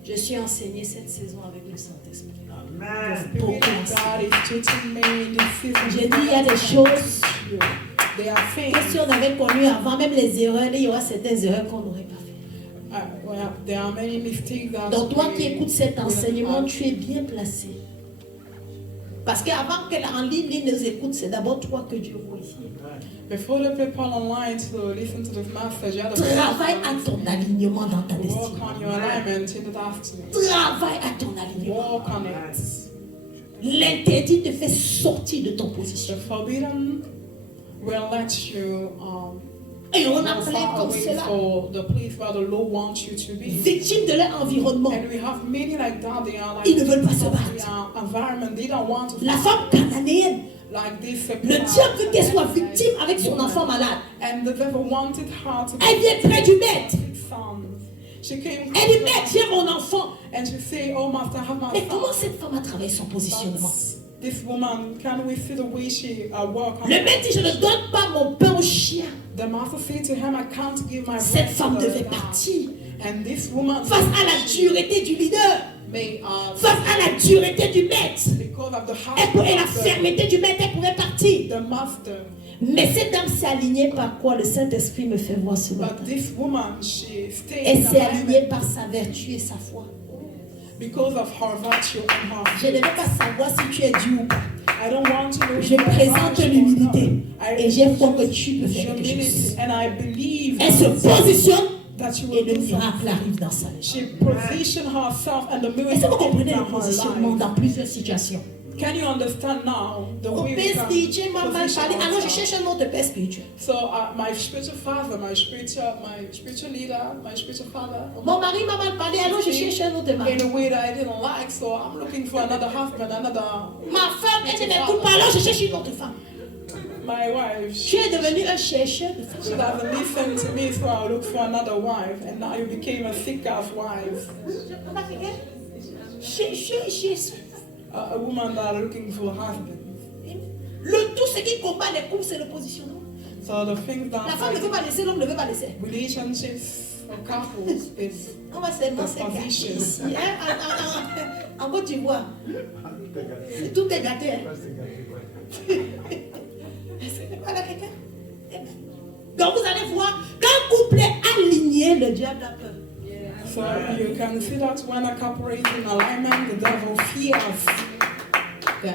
Je suis enseigné cette saison avec le Saint-Esprit. The Spirit of God is teaching me in this season. J'ai dit, il y a des choses There are que things. si on avait connu avant, même les erreurs, il y aura certaines erreurs qu'on n'aurait pas fait. Well, there are many mistakes that Donc toi we qui écoutes cet wouldn't enseignement, have. tu es bien placé. Parce qu'avant que en ligne nous écoute, c'est d'abord toi que Dieu voit ici. Before the people online to listen to this message, you have to Travaille à ton alignement dans ta work destinée. on your alignment in the afternoon. Travaille à ton alignement. Work on it. L'interdit te fait sortir de ton The position. forbidden will let you Et on a go plein far comme away cela, for the place where the Lord wants you to be. victimes de leur environnement. And we have many like that. They are like Ils ne veulent pas se of battre. their environment. They don't want to La fight. femme cananéenne, Like this. le diable veut qu'elle soit victime avec son enfant malade. And the devil wanted her to Elle vient près du maître. son. She came Elle dit, maître, j'ai mon enfant. and she said, "Oh, master, I have my Mais son." comment cette femme a travaillé son positionnement? This woman, can we see the way she work on Le it? maître dit, je ne donne pas mon pain au chien. The master said to him, I can't give my Cette bread to femme the devait dog." partir And this woman, face à la dureté du leader, may, face à la dureté du maître because of the et la house of fermeté du maître, elle pouvait partir. the master. Mais cette dame s'est alignée par quoi? Le Saint-Esprit me fait voir ce matin. But this woman, she stayed Elle in s'est alignée alignment par sa vertu et sa foi. because of her virtue and her Je ne vais pas savoir si tu es Dieu ou pas. I don't want to know if Je you are présente virtue or l'humilité. not. I Et j'ai foi que tu peux faire quelque humility, chose. and I believe Elle se positionne that you et will le do something. miracle arrive dans sa vie. She positioned herself and the Est-ce que miracle vous comprenez in le her positionnement life. dans plusieurs situations? Can you understand now the Au way we père can spirituel m'a mal position parlé. Alors je ourselves? cherche un autre père spirituel. So my spiritual father, my spiritual leader, my spiritual father, Mon mari m'a mal parlé. Alors je cherche un autre mari. in a way that I didn't like, so I'm looking for another husband, another. Ma femme, elle ne m'écoute pas. Alors je cherche une autre femme. My wife, Tu es devenu un chercheur de she femmes. doesn't listen to me, so I look for another wife, and now you became a seeker's wife, En africain? Chercheur. a woman that are looking for a husband. Le tout, ce qui combat les couples, c'est le positionnement. So the things La femme ne veut that pas laisser, l'homme ne veut pas laisser. relationships of couples is On va seulement se gâter position. ici. Hein? En Côte d'Ivoire, tout est gâté. Hein? Voilà quelqu'un. Donc vous allez voir, quand un couple est aligné, le diable a peur. So you can see that when a couple is in alignment, the devil fears them.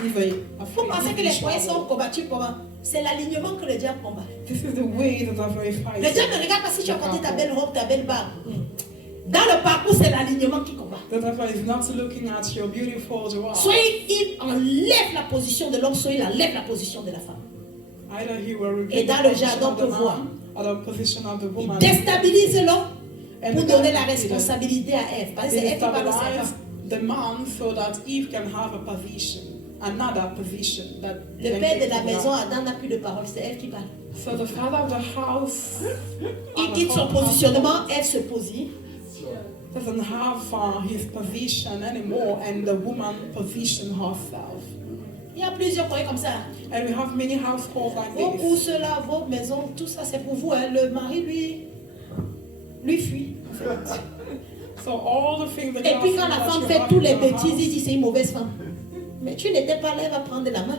Vous pensez que les foyers sont combattus comment? C'est l'alignement que le diable combat. This is the way the devil is Le fighting. diable ne regarde pas si tu as porté ta belle robe, ta belle barbe. Dans le parcours, c'est l'alignement qui combat. The devil is not looking at your beautiful jewel. Soit il enlève la position de l'homme, soit il enlève la position de la femme. Either he will Et repeat dans the le position jardin, of the on peut voir. man or the position of the Il woman. déstabilise l'homme And pour the donner la devil responsabilité à Ève. Parce que c'est Ève qui parle de sa destabilize femme. the man so that Eve can have a position, another position that Le can père de take la over. maison, Adam n'a plus de parole, c'est Ève qui parle. So the father of the house Il quitte son positionnement, Ève se positionne. doesn't have his position anymore, and the woman position herself. Il y a plusieurs foyers comme ça. And we have many households like Vos this. courses là, vos maisons, tout ça c'est pour vous. Hein. Le mari, lui fuit. So all the things that Et you puis have quand la that femme you fait have tous in les your bêtises, house, il dit c'est une mauvaise femme. Mais tu n'étais pas là, elle va prendre la main.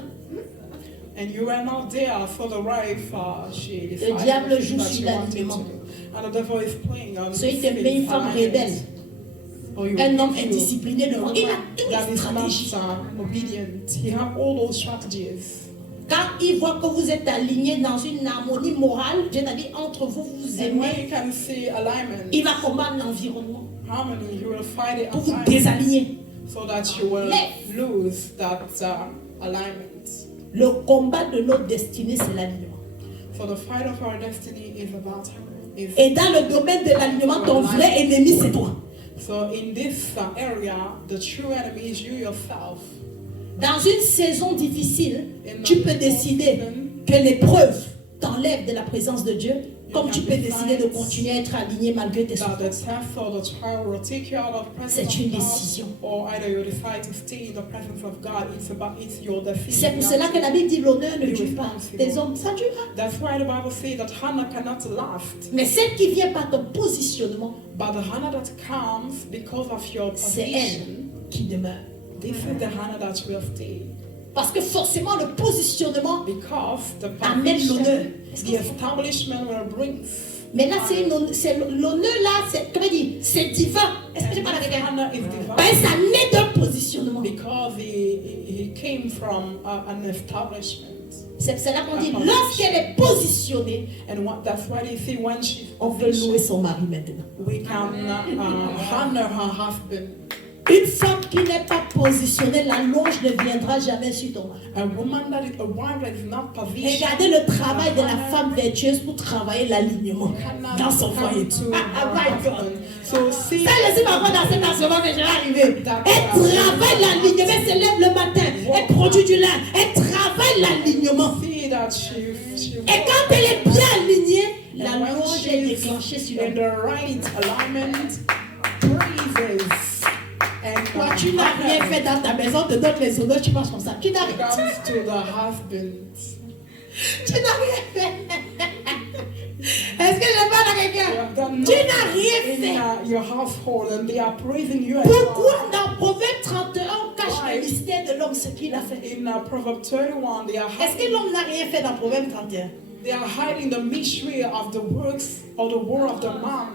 and you were not there for the wife, she Le decided diable the joue things that sur you wanted l'alignement. to. And the devil is playing on So il te met une femme rebelle, un homme indiscipliné devant. Il a toutes that les is stratégies. not obedient. He have all those strategies. Quand il voit que vous êtes alignés dans une harmonie morale, Dieu a dit entre vous, vous And when aimez, you can see alignment, il va combattre l'environnement harmony, you will find it pour vous alignment désaligner. so that you will Left. lose that alignment. Le combat de notre destinée, c'est l'alignement. So the fight of our destiny is about is Et dans le domaine de l'alignement, ton vrai ennemi, c'est toi. so in this area, the true enemy is you yourself. Dans une saison difficile, tu peux décider que l'épreuve t'enlève de la présence de Dieu Comme tu peux décider de continuer à être aligné malgré tes that the souffrances. test or the trial will take you out of the presence C'est une of God, décision. or either you decide to stay in the presence of God. It's your decision. C'est pour cela que la Bible dit l'honneur ne dure pas. Tes hommes, ça durera. That's why the Bible says that Hannah cannot last. Mais celle qui vient par ton positionnement, But the Hannah that comes because of your c'est position, elle qui demeure. this is the Hannah that will stay. Parce que forcément, le positionnement Because the amène l'honneur. position, the establishment will bring. Mais là, c'est l'honneur là, c'est, comment dire, c'est divin. Est-ce que j'ai parlé avec elle? Hannah is divine. Ben, ça naît d'un positionnement. Because he came from an establishment. C'est là qu'on dit, lorsqu'elle est positionnée, That's why they say when she's on peut louer son mari maintenant. we can honor her husband. Une femme qui n'est pas positionnée, la louange ne viendra jamais sur ton mari. A wife that is not positioned. Regardez le travail de la femme vertueuse pour travailler l'alignement dans son foyer. So see, Ça, laissez-moi voir dans cet enseignement que je vais arriver. Elle travaille l'alignement, elle se lève le matin, elle produit du lin, elle travaille l'alignement. see that Et quand elle est bien alignée, la louange est déclenchée sur in elle. the right alignment, praises. And Toi, tu n'as rien fait dans ta maison, te donne les honneurs, tu marches comme ça. Tu n'as rien comes fait. to the husband. Tu n'as rien fait. Est-ce que je parle à quelqu'un? Tu n'as rien fait. In your household, and they are praising you. Pourquoi dans Proverbe 31, on cache le mystère de l'homme, ce qu'il a fait? In Proverbs 31, Est-ce que l'homme n'a rien fait dans Proverbe 31? they are hiding the mystery of the works or the word of the man.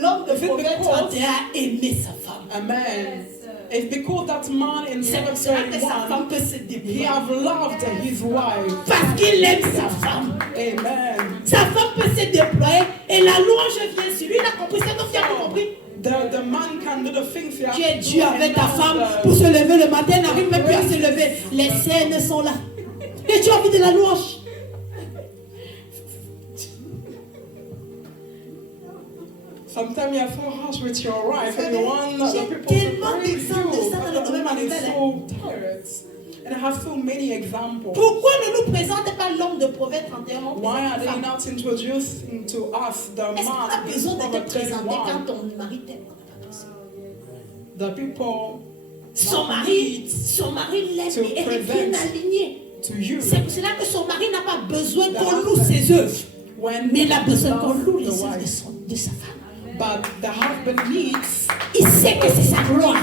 L'homme de Proverbe 31 a aimé sa femme. Amen. It's because that man in C'est pour Proverbs cela que sa 31, femme peut se he débrouiller. have loved his wife. Parce qu'il aime sa femme. Amen. Sa femme peut se déployer et la louange vient sur lui. Il a compris, c'est donc il a compris. The man can do the things he has Tu es to Dieu do, avec and ta now femme the- pour se lever le matin, elle n'arrive même plus à se lever. Les scènes sont là. Et tu as envie de la louange. Sometimes you are so harsh with your wife and you want the J'ai people to tellement praise d'exemples de you, ça dans le but the domaine woman is marital. so tired. And I have so many examples. Pourquoi ne nous présente pas l'homme de Proverbe 31? Why are they not introducing to us the Est-ce qu'on a man besoin in de te Proverbs présenter 31? quand ton mari t'aime? The people Son mari l'aime To et elle est bien present alignée. to you. C'est pour cela que son mari n'a pas besoin qu'on loue ses œuvres. When Mais il a besoin qu'on love loue les the œuvres wife. de sa femme. But the husband needs Il sait que c'est sa gloire.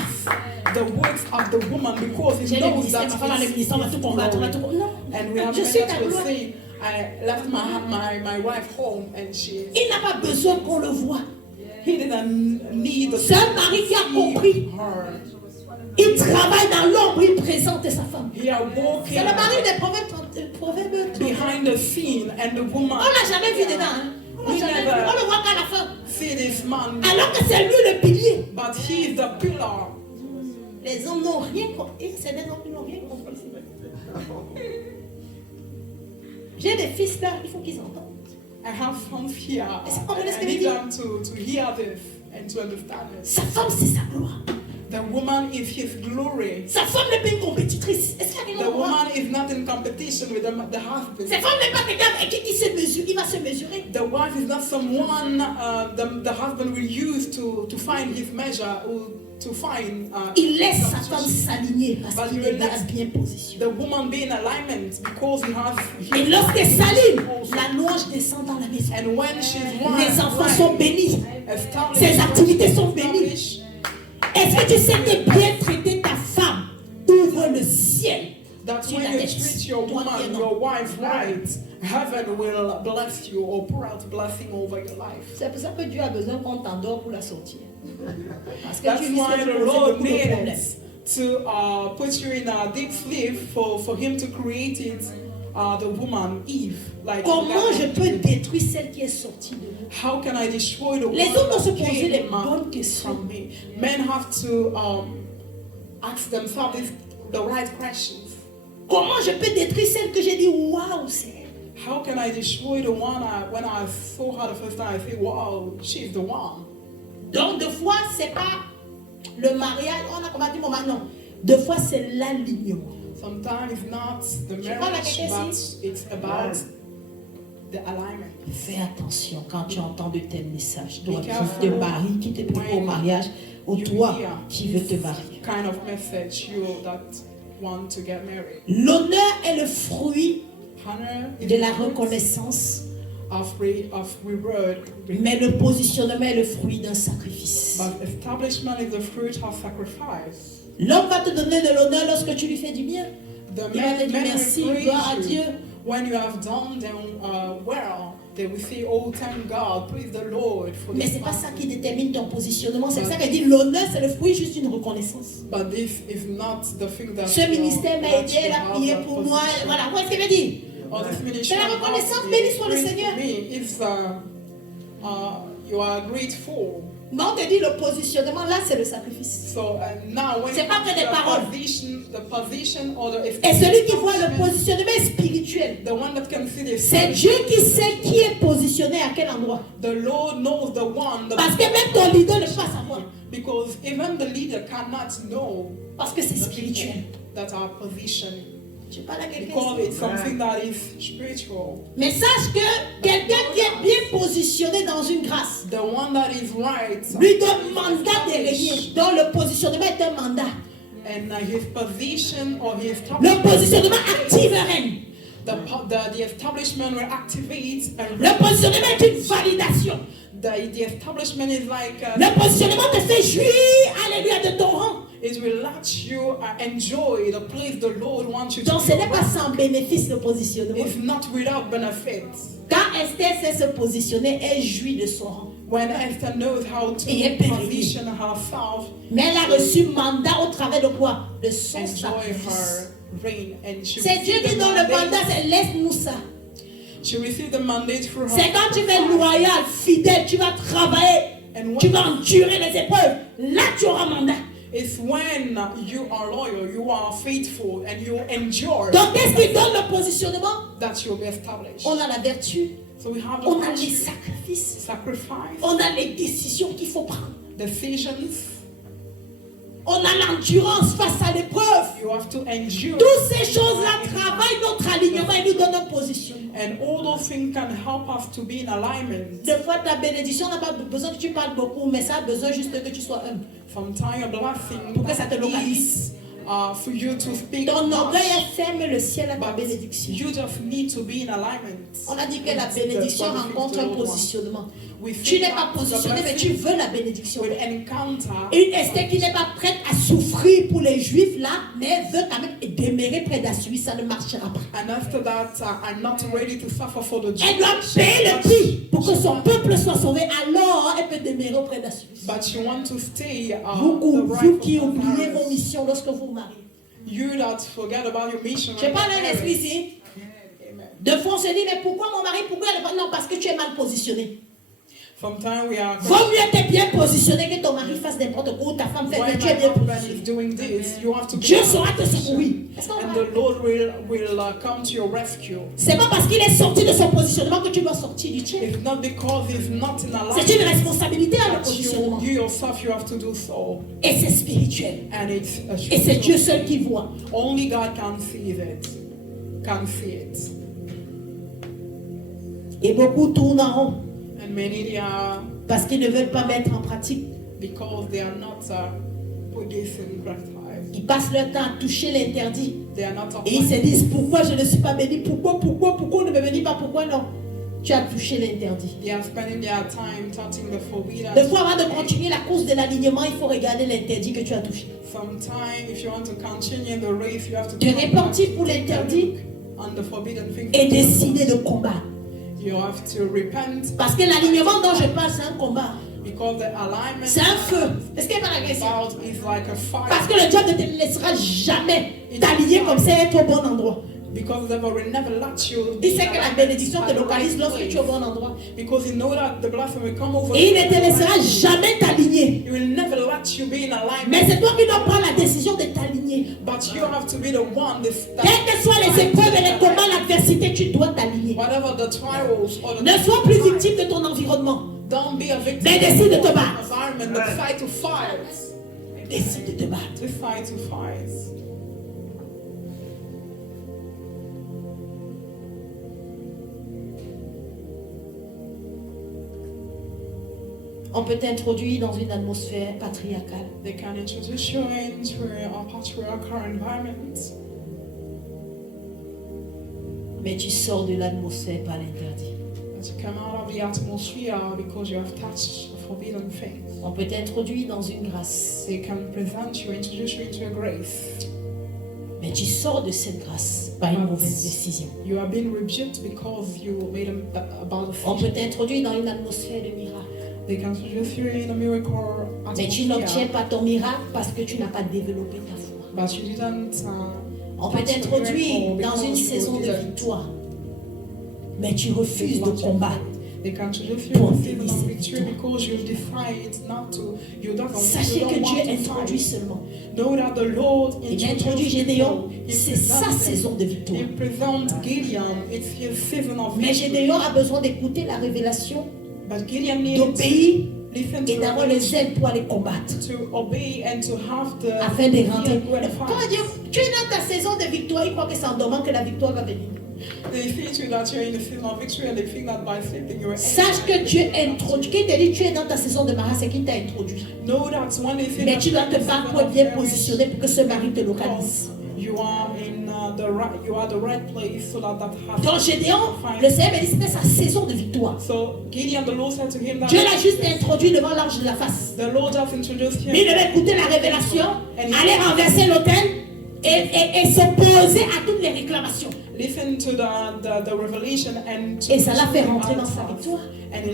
the works of the woman because he J'ai le knows ministère, that ma femme a le it's ministère, on va tout combattre, on va tout combattre. Non, And we have je men suis ta that will gloire. say, I left my wife home and Il n'a pas besoin qu'on le voie. he didn't need the C'est un mari qui a compris. her. Il travaille dans l'ombre, il présente sa femme. He are walking C'est le mari des proverbes 30. behind the scene and the On woman l'a jamais vu dedans. Hein? On l'a jamais vu. On le voit qu'à la fin. see this man, Alors que c'est lui le pilier. but he is the pillar. Les hommes n'ont rien compris. C'est des hommes qui n'ont rien compris. J'ai des fils là, il faut qu'ils entendent. I have sons here. Est-ce qu'on me laisse I need que je them to hear this and to understand it. Sa femme, c'est sa gloire. The woman is his glory. Sa femme n'est pas une compétitrice. Est-ce qu'il y a quelqu'un The qui comprend? woman is not in competition with the husband. Sa femme n'est pas quelqu'un avec qui il se mesure. Il va se mesurer. The wife is not someone the husband will use to find his measure or to find. Il laisse sa femme s'aligner parce qu'il est là bien positionné. The woman be in alignment because he has. Et lorsqu'elle s'aligne, la louange descend dans la maison. And when she's Les enfants sont bénis. established, Ses activités sont bénies. established, Est-ce que tu sais que bien traiter ta femme ouvre le ciel? That's sur when la you tête? treat your Toi qui es woman, non. your wife right, heaven will bless you or pour out blessing over your life. C'est pour ça que Dieu a besoin qu'on t'endort pour la sortir. Parce que That's Dieu why risque the de poser Lord beaucoup de problèmes. needs to put you in a deep sleep for him to create it, the woman Eve. Like Comment je that. peux détruire celle qui est sortie de nous? How can I destroy the Les one hommes doivent se that poser les came bonnes questions. from me? Men have to ask themselves the right questions. Comment je peux détruire celle que j'ai dit waouh, c'est elle? How can I destroy the one when I saw her the first time? I say, wow, she's the one. Donc, deux fois, c'est pas le mariage. On a combattu mon mari, non. Deux fois, c'est l'alignement. Sometimes it's not the Je parle à marriage, quelqu'un but ici? it's about the alignment. Fais attention quand tu entends de tels messages. Toi Be qui careful te maries, qui te prépare au mariage, ou You toi hear qui veux te this marier. kind of message, you that want to get married. L'honneur est le fruit Honor is de la the fruit reconnaissance, of reward, mais le positionnement est le fruit d'un sacrifice. but establishment is the fruit of sacrifice. L'homme va te donner de l'honneur lorsque tu lui fais du bien. The Il va te dire men merci, will gloire à praise Dieu. you when you have done them well. They will say, "Oh, thank God, praise the Lord for Mais this." c'est pas ça qui détermine ton positionnement. C'est pour ça qu'elle dit l'honneur, c'est le fruit juste d'une reconnaissance. But this is not the thing that Ce ministère m'a that aidé, you elle a have prié that pour moi. position. Voilà, vous voyez ce qu'elle veut dire? Or this ministry C'est la has reconnaissance, been béni soit le great Seigneur. for me. If you are grateful. Mais on te dit le positionnement, là, c'est le sacrifice. So now when C'est pas que des paroles. the position or the Et celui qui voit le positionnement est spirituel. the one that can see the C'est Dieu qui sait qui est positionné à quel endroit. the Lord knows the one Parce que même ton leader ne peut pas savoir. because even the leader cannot know Parce que c'est spirituel. that our position Je parle à quelqu'un. because it's something that is spiritual. Mais sache que quelqu'un qui est bien positionné dans une grâce The one that is right lui donne mandat de régner. Donc le positionnement est un mandat. and his position or his Le positionnement active un règne. the establishment will activate and Le positionnement est une validation. the establishment is like Le positionnement te fait jouir, alléluia, de ton rang. it will let you enjoy the place the Lord wants you to Donc ce n'est be. pas sans bénéfice le positionnement. It's not without benefits. Quand Esther sait se positionner, elle jouit de son rang. When Esther knows how to Et elle peut position herself, Mais elle a reçu mandat au travers de quoi? De son enjoy sacrifice. her reign, and she C'est Dieu received qui the donne le mandate. mandat, c'est laisse-nous ça. She received the mandate through her. C'est quand tu vas être loyal, fidèle, tu vas travailler, And tu vas endurer les épreuves. Là, tu auras mandat. It's when you are loyal, you are faithful, and you endure Donc, qu'est-ce qui donne le positionnement? that you'll be established. On a la vertu, So we have the on a les virtue, sacrifices, sacrifice, on a les décisions qu'il faut prendre. decisions. On a l'endurance face à l'épreuve. You have to endure. Toutes ces choses-là travaillent notre alignement et nous donnent un positionnement. And all those things can help us to be in alignment. Des fois, ta bénédiction n'a pas besoin que tu parles beaucoup, mais ça a besoin juste que tu sois humble. Sometimes a blessing Pour que ça te localise. for you to speak. Ton orgueil much, ferme le ciel à ta but bénédiction. you just need to be in alignment. On a dit que la with bénédiction the rencontre benefits un the Lord wants. positionnement. We Tu think n'es pas that the positionné, mais tu blessing veux la bénédiction. will encounter Une Esther qui n'est pas prête à souffrir pour les Juifs là, mais elle veut quand même demeurer près d'Assur, ça ne marchera pas. and after that I'm not ready to suffer for the Elle doit Jews. payer le prix pour que son peuple soit sauvé. Alors, elle peut demeurer auprès d'Assur. But you want to stay Vous, the vous qui right of oubliez parents. vos missions lorsque vous vous mariez. You that forget about your mission. Je parle d'un esprit ici. Amen. De fois, on se dit, mais pourquoi mon mari, pourquoi elle n'est pas? Non, parce que tu es mal positionné. Sometimes we are. Vaut mieux être bien positionné que ton mari fasse n'importe quoi ou ta femme fait, When mais tu my es bien husband positionné. is doing this, you have to be. Dieu saura te secourir. Est-ce qu'on And va? the Lord will come to your rescue. C'est pas parce qu'il est sorti de son positionnement que tu dois sortir du tien. It's not because he's not in C'est une alignment. responsabilité à le But positionnement. you yourself, you have to do so. Et c'est spirituel. And it's a Et c'est Dieu spiritual seul qui thing. voit. Only God can see it. Can see it. Et beaucoup tournent en rond And many they are parce qu'ils ne veulent pas mettre en pratique. because they are not put this in practice. Ils passent leur temps à toucher l'interdit. They are not Et ils se applying. disent, pourquoi je ne suis pas béni? Pourquoi on ne me bénit pas? Pourquoi non? Tu as touché l'interdit. They are spending their time touching the forbidden. Des fois, avant de continuer la course de l'alignement, il faut regarder l'interdit que tu as touché. Sometimes, if you want to continue the race, you have to Te take repentir pour a l'interdit look on the forbidden things. et décider de combattre. You have to repent Parce que l'alignement dont je parle, c'est un combat. because the alignment C'est un feu. Est-ce qu'il y a pas l'agression? about is like a fire. Parce que le diable ne te laissera jamais t'aligner comme ça et être au bon endroit. Because the devil will never let you. Il sait que la bénédiction te localise lorsque tu es au bon endroit. Because you know that the blessing will come over. Et il ne te laissera jamais t'aligner. He will never let you be in alignment. Mais c'est toi qui dois prendre la décision de t'aligner. But you have to be the one that. Quelles que soient les épreuves et les combats, l'adversité, tu dois t'aligner. Whatever the trials or the. Ne sois plus victime de ton environnement. Don't be a victim. Mais décide de te battre. Environment, but fight to fight. Décide de te battre. To fight to fight. On peut t'introduire dans une atmosphère patriarcale. They can introduce you into a patriarchal environment. Mais tu sors de l'atmosphère par l'interdit. But you come out of the atmosphere because you have touched a forbidden thing. On peut t'introduire dans une grâce. They can present you, introduce you into a grace. Mais tu sors de cette grâce par une mauvaise décision. You have been rebuked because you made a bad On peut decision. t'introduire dans une atmosphère de miracle. They can introduce you in a miracle Mais tu n'obtiens atmosphere, pas ton miracle parce que tu n'as pas développé ta foi. but you didn't. On peut t'introduire dans une saison de victoire. Mais tu refuses de combattre. They can introduce you Pour in a season of obtenir victory cette because you decide not to. You don't Sachez que Dieu want to introduit fight. seulement. Know that the Lord Il a introduit introduced Gédéon, people. He c'est sa presents saison de victoire. He presents Gideon. It's his season of Mais victory. Gédéon a besoin d'écouter la révélation, But Gideon needed d'obéir listen et to d'avoir les ailes pour aller combattre. to obey and to have the Afin de rentrer. will and Quand fight. Dieu, tu es dans ta saison de victoire, il croit que c'est en dormant que la victoire va venir. They think you that you're in the season of victory and they think that by sleeping you're Sache que Dieu introduit. Qui te dit tu es dans ta saison de mariage, c'est qui t'a introduit. Know that when they think Mais that tu dois you're te in the battre season pour être of bien marriage, positionné pour que ce mari te localise. you are in the right place so that happens. Donc Gédéon, le Seigneur me dit c'était sa saison de victoire. So Gideon, the Lord said to him that Dieu l'a juste introduit devant l'ange de la face. the Lord has introduced him. Mais il devait écouter la révélation, aller renverser l'autel et s'opposer à toutes les réclamations. Listen to the revelation and Et ça l'a fait rentrer dans sa victoire. And he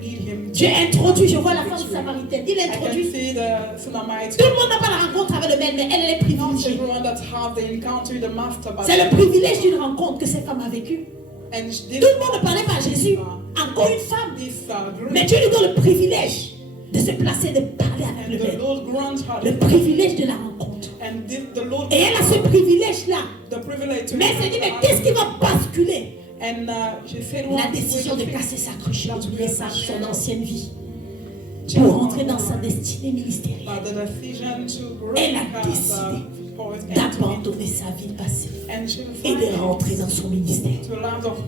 lead him. Dieu introduit, je vois la femme samaritaine, il I can introduit. see the Sunamite. Tout le monde n'a pas la rencontre avec le maître, mais elle est Not privilégiée. everyone that have the encounter with the master, but C'est le privilège d'une rencontre que cette femme a vécue. and Tout le monde ne parlait pas à Jésus. Encore une femme. this Mais group Dieu lui donne le privilège de se placer, de parler avec and le the maître. Lord grant her Le privilège de la rencontre. and the Lord Et elle a ce privilège-là. the privilege to Mais elle s'est dit, mais qu'est-ce qui va basculer? and she said La décision de casser sa cruche, d'oublier son ancienne vie, pour rentrer dans sa destinée ministérielle. the decision to Elle a décidé d'abandonner sa vie passée et de rentrer dans son ministère.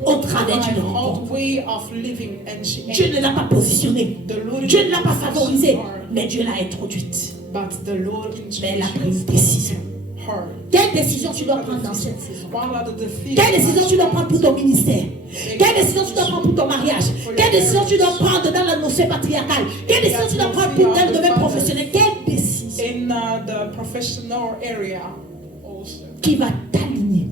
Au travers d'une rencontre. Dieu ne l'a pas positionnée. Dieu ne l'a pas favorisée. Mais Dieu l'a introduite. Mais elle a pris une décision. Quelle décision tu dois prendre dans cette saison? Quelle décision tu dois prendre pour ton ministère? Quelle décision tu dois prendre pour ton mariage? Quelle décision tu dois prendre dans l'atmosphère patriarcale? Quelle décision tu dois prendre pour tel domaine professionnel? Quelle décision in the professional area also? qui va t'aligner?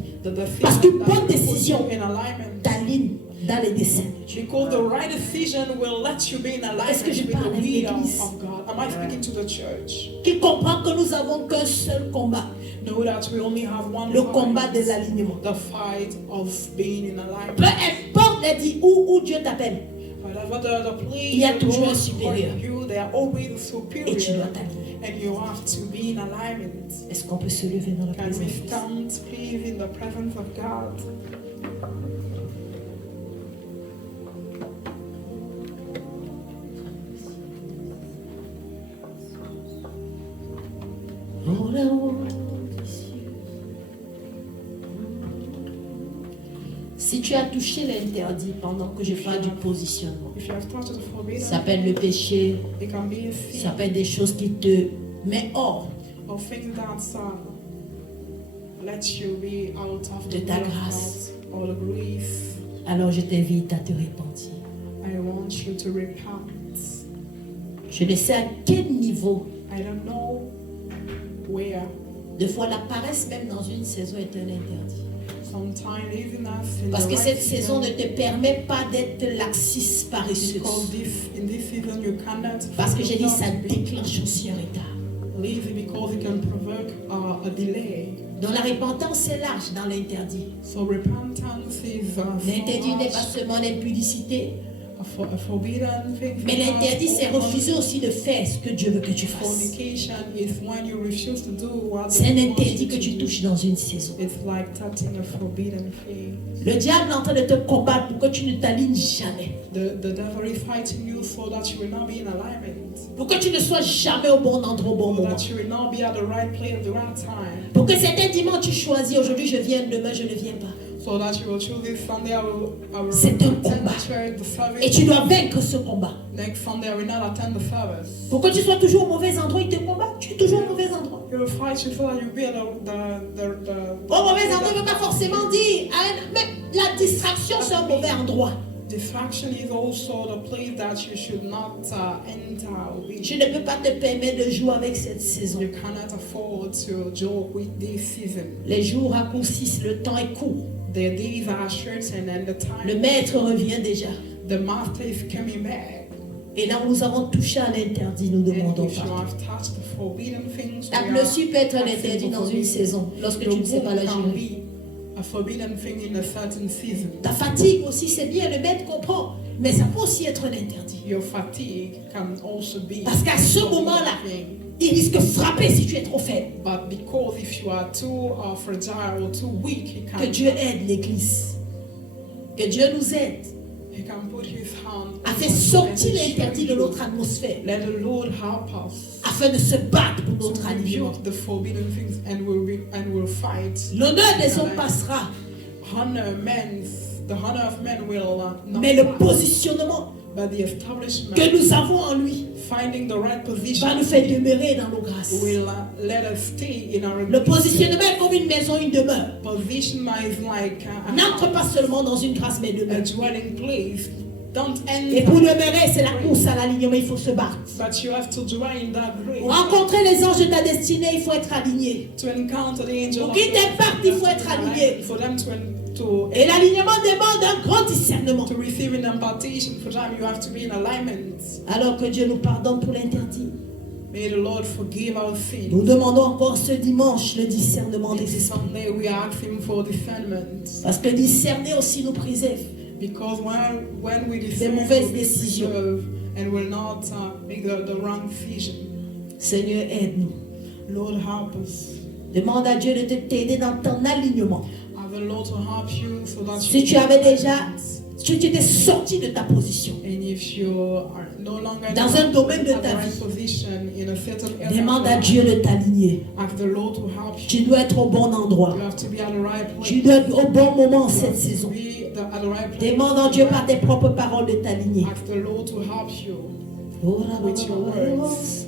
Parce qu'une bonne décision in alignment. t'aligne dans les desseins. Because the right decision will let you be in Est-ce que je alignment with parle the à will l'église? of God. Am I speaking to the church? Qui comprend que nous avons qu'un seul combat, Know that we only have one le fight. combat de l'alignement. The fight of being in alignment. Peu importe où Dieu t'appelle, Whatever the place il y a the toujours Lord un supérieur. for you, there are always a et tu superior. dois t'aligner. And you have to be in alignment. Est-ce qu'on peut se lever dans la Can présence we de Dieu? stand, please, in the presence of God? Oh, là-haut des cieux. Si tu as touché l'interdit pendant que je parle du positionnement, If you have started to forbid ça s'appelle le péché, it can be a ça sin s'appelle des choses qui te mettent hors of things that let you be out of De the ta will of grâce. God or the grief. Alors je t'invite à te repentir. I want you to repent. Je ne sais à quel niveau, I don't know where. de fois la paresse même dans une saison est un interdit. Sometimes laziness in Parce the que right cette saison ne te permet pas d'être laxiste paresseuse. because in this season you cannot. Parce que j'ai dit ça be déclenche aussi un retard. lazy because it can provoke a delay. Donc la repentance est large dans l'interdit. So repentance is L'interdit n'est pas seulement l'impudicité, a forbidden thing. mais l'interdit c'est refuser aussi de faire ce que Dieu veut que tu fasses. Fornication is when you refuse to do what C'est un God wants interdit you que to tu do. touches dans une saison. It's like touching a forbidden thing. Le diable est en train de te combattre pour que tu ne t'alignes jamais. The devil is fighting you so that you will not be in alignment. Pour que tu ne sois jamais au bon endroit au bon So moment. that you will not be at the right place at the right time. Pour que certains dimanches tu choisis, aujourd'hui je viens, demain je ne viens pas. So that you will choose this Sunday, I will C'est un attend combat. the church, the service. Et tu dois vaincre ce combat. Next Sunday, I will not attend the service. Pour que tu sois toujours au mauvais endroit, il te combat. Tu es toujours au mauvais endroit. He will fight you so that you be at Au mauvais endroit, il ne veut pas forcément dire. Mais la distraction, c'est un mauvais endroit. Distraction is also the place that you should not enter. Je ne peux pas te permettre de jouer avec cette saison. You cannot afford to joke with this season. Les jours raccourcissent, le temps est court. The days are shortened and the Le time. maître revient déjà. The master is coming back. Et là où nous avons touché à l'interdit, nous And demandons if you pas. have touched the forbidden things, Ta we are blessure peut être un asking interdit for dans une forgiveness. saison, lorsque Your tu ne sais pas la wound can gérer. be a forbidden thing in a certain season. Ta fatigue aussi, c'est bien, le maître comprend. Mais ça peut aussi être un interdit. Your fatigue can also be Parce qu'à ce a forbidden moment-là, thing. il risque de frapper si tu es trop faible. But because if you are too fragile or too weak, Que Dieu aide l'Église. Que Dieu nous aide he can put his hand à faire sortir l'interdit de notre atmosphère, Let the Lord help us afin de se battre pour to notre alignement. rebuke the forbidden things and we'll fight. L'honneur des hommes passera, The honor of men will not mais le pass, positionnement but the establishment, que nous avons en lui finding the right position, va nous faire demeurer dans nos grâces. will let us stay in our Le positionnement est comme une maison, une demeure. position is like N'entre pas seulement dans une grâce, mais a demeure. dwelling place. Don't Et pour enter, demeurer, c'est la course à l'alignement, il faut se battre. but you have to dwell in that Pour grace. rencontrer les anges de ta destinée, il faut être aligné. To encounter the angel Pour of qu'ils God, t'impartent, il faut être aligné. for them to Et l'alignement demande un grand discernement. receive an impartation, for them you have to be in alignment. Alors que Dieu nous pardonne pour l'interdit. May the Lord forgive our sins. Nous demandons encore ce dimanche le discernement des This esprits. Sunday we ask Him for discernment, Parce que discerner aussi nous préserve. because when we Des discern, mauvaises we'll be décisions. preserved and will not make the wrong decision. Seigneur, aide-nous. Lord, help us. Demande à Dieu de t'aider dans ton alignement. Have the Lord to help you so that Si tu avais déjà, si tu étais sorti de ta position, and if you are no longer dans un domaine de at ta the right vie, position in a certain area, demande à Dieu de t'aligner. ask the Lord to help you. Tu dois être au bon endroit. You have to be at the right place. Tu dois être au bon moment en You cette have to saison. be at the right place. Demande à Dieu par tes propres paroles de t'aligner. Ask the Lord to help you with your words.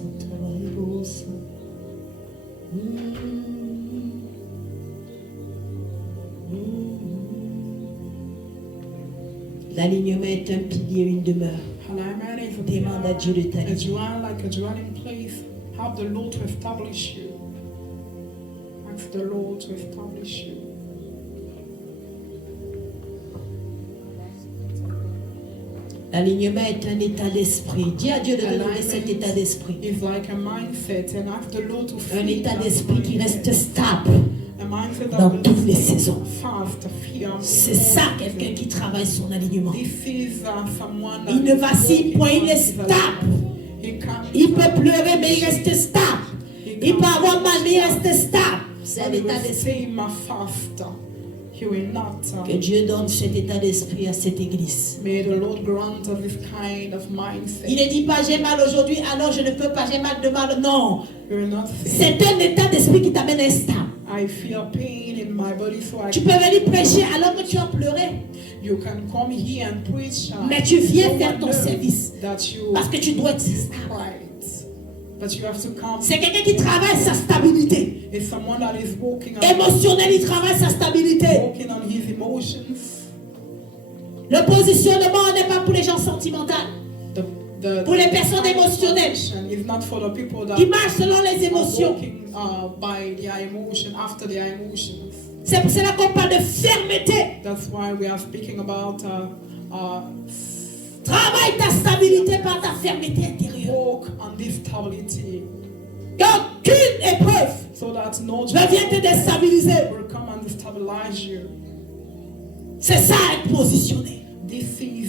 L'alignement est un pilier, une demeure. Alignment is a Demande à Dieu de a t'aligner. dwell, like a dwelling place. Help the Lord to establish you. Ask the Lord to establish you. L'alignement est un état d'esprit. Dis à Dieu de te donner cet état d'esprit. Is like a mindset, and ask the Lord to Un feed état that d'esprit qui mindset. reste stable A mindset dans that will toutes les saisons. fast, feed on C'est ça quelqu'un qui travaille son alignement. This is someone that Il ne is vacille walking point, il on est his stable. alignment. He can- Il peut pleurer, mais il reste stable. Il peut avoir mal, mais il reste stable. C'est un and he état will d'esprit. stay fast. He will not. Que Dieu donne cet état d'esprit à cette église. May the Lord grant us this kind of mindset. Il ne dit pas j'ai mal aujourd'hui, alors je ne peux pas, j'ai mal demain. Non. You will not say, C'est un état d'esprit qui t'amène instable. I feel pain in my body, so I Tu peux venir prêcher alors que tu as pleuré. You can come here and preach. Mais tu viens no faire one ton knows service. that you Parce que tu dois être stable. right. But you have to come. C'est quelqu'un qui travaille sa stabilité. It's someone that is walking Émotionnel, il travaille sa stabilité. walking on his emotions. Le positionnement n'est pas pour les gens sentimentaux. Pour les personnes the émotionnelles. position is not for the people that Qui marchent selon les are émotions. walking by their emotion, after their emotions. C'est pour cela qu'on parle de fermeté. That's why we are speaking about Travaille ta stabilité par ta fermeté intérieure. walk on this stability, Qu'aucune épreuve so that no ne vienne te déstabiliser. will come and destabilize you. C'est ça être positionné. This is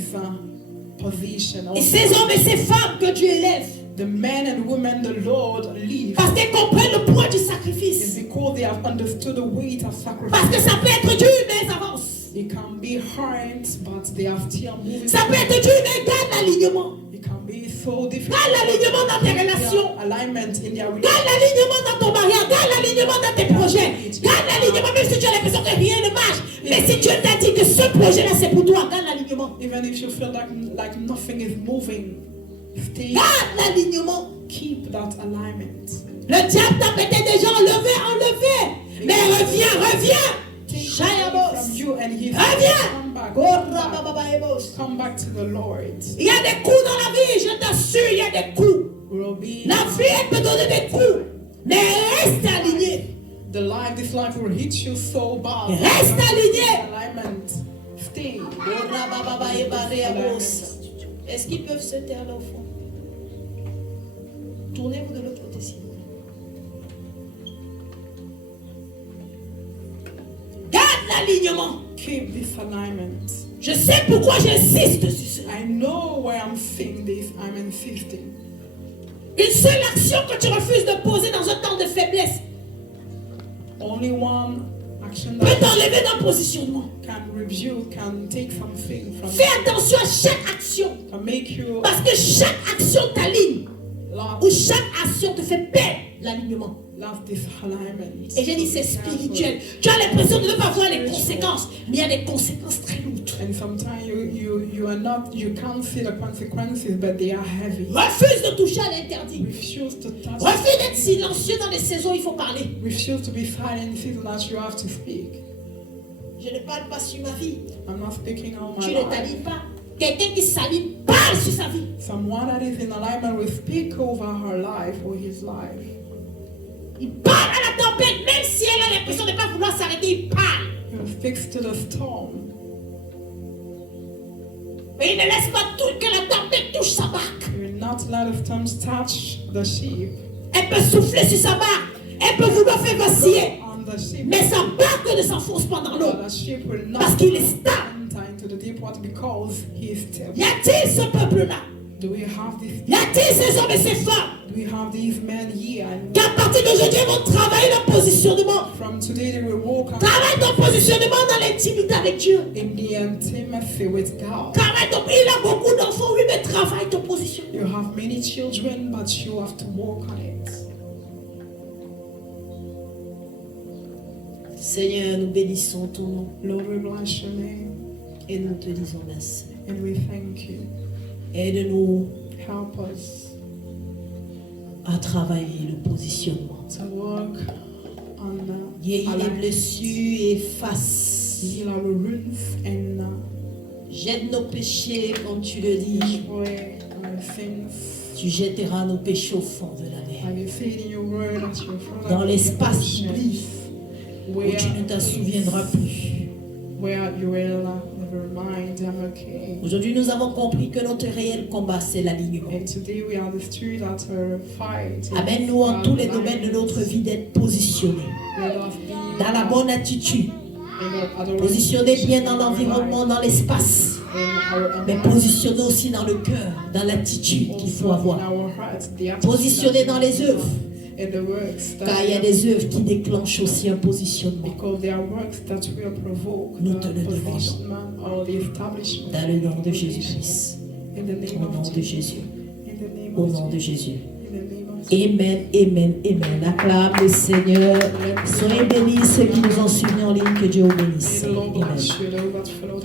position. Et ces hommes et ces femmes que Dieu élève, The men and women the Lord leave parce qu'ils comprennent le poids du is sacrifice. because they have understood the weight of Parce que sacrifice. ça peut être dur, mais ils avancent. It can be hard, but they are still moving. Ça peut être dur, mais ils gagnent l'alignement. It can be so difficult. Garde l'alignement dans tes relations. Alignment in their Garde relationship. l'alignement dans ton mariage. Garde l'alignement dans tes projets. Garde l'alignement même si tu as l'impression que rien ne marche. Mais si Dieu t'a dit que ce projet-là c'est pour toi, garde l'alignement. Even if you feel like nothing is moving, stay. Garde l'alignement. Keep that alignment. Le diable t'a peut-être déjà enlevé. Mais reviens. From you and he Reviens. Come back to the Lord. Il y a des coups dans la vie, je t'assure, il y a des coups. La vie, elle peut donner des coups. Mais reste aligné. This life will hit you so bad. Reste aligné. Alignment. Stay. Est-ce qu'ils peuvent se taire là au fond? Tournez-vous de l'autre côté, s'il vous plaît. Garde l'alignement. Keep this alignment. Je sais pourquoi j'insiste sur cela. I know why I'm saying this. I'm insisting. Une seule action que tu refuses de poser dans un temps de faiblesse Only one action peut that t'enlever d'un positionnement. can rebuke, can take something from Fais you, attention à chaque action. can make you Parce que chaque action t'aligne. laugh, Ou chaque action te fait perdre l'alignement. laugh this alignment. Et j'ai dit c'est spirituel. Tu as l'impression de ne pas voir les conséquences. Mais il y a des conséquences très lourdes. And sometimes you can't see the consequences, but they are heavy. Refuse de toucher à l'interdit. Refuse to touch. Refuse d'être silencieux dans les saisons où il faut parler. Refuse to be silent in season that you have to speak. Je ne parle pas sur ma vie. I'm not speaking on Tu my ne life. t'alignes pas. Quelqu'un qui s'aligne parle sur sa vie. Someone that is in alignment will speak over her life or his life. Il parle à la tempête, même si elle a l'impression de ne pas vouloir s'arrêter, il parle. He will speak to the storm. Mais il ne laisse pas tout que la tempête touche sa barque. He will not let the storms touch the ship. Elle peut souffler sur sa barque. Elle peut vouloir faire vaciller. On the ship. Mais sa barque ne s'enfonce pas dans l'eau. But the ship will Parce not qu'il est stable. enter into the deep water because he is stable. Y a-t-il ce peuple-là? Do we have this? Y a-t-il ces hommes et ces femmes Do we have these men here? And qu'à partir d'aujourd'hui vont travailler leur positionnement? from today they will walk Travaille ton positionnement dans l'intimité avec Dieu. in the intimacy with God. Il a beaucoup d'enfants, oui, mais travaille ton positionnement. You have many children, but you have to work on it. Seigneur, nous bénissons ton nom Lord, we bless your name et nous te disons merci. and we thank you. Aide-nous Help us à travailler le positionnement. to work on Guéris les alignment. blessures et efface. Heal our wounds and Jette nos péchés, comme tu le dis. destroy our sins. Tu jetteras nos péchés au fond de la mer. And you say in your word that your Father Dans l'espace is d'oubli, où tu ne t'en souviendras plus. where you will never mind. I'm okay. Aujourd'hui, nous avons compris que notre réel combat, c'est l'alignement. And today we understood that our fight is Amène-nous en tous les domaines de notre vie d'être positionnés. Let us be Dans la bonne attitude. in our adoration, Positionnés bien dans l'environnement, dans l'espace. in our Mais mind, positionnés aussi dans le cœur, dans l'attitude qu'il faut also avoir. in our hearts, the attitude Positionnés dans les œuvres. and the works that Car il y a des œuvres qui déclenchent aussi un positionnement. because there are works that will provoke Nous the te le demandons. positionment or the establishment. Dans le nom de Jésus-Christ. In the name Au nom of de Jesus. Jésus. In the name Au of nom de Jesus. Jésus. In the name of Jesus. Amen, amen, amen. Acclame le Seigneur. Soyez bénis ceux qui nous ont suivis en ligne. Que Dieu vous bénisse. May the Lord Amen. bless you, those that followed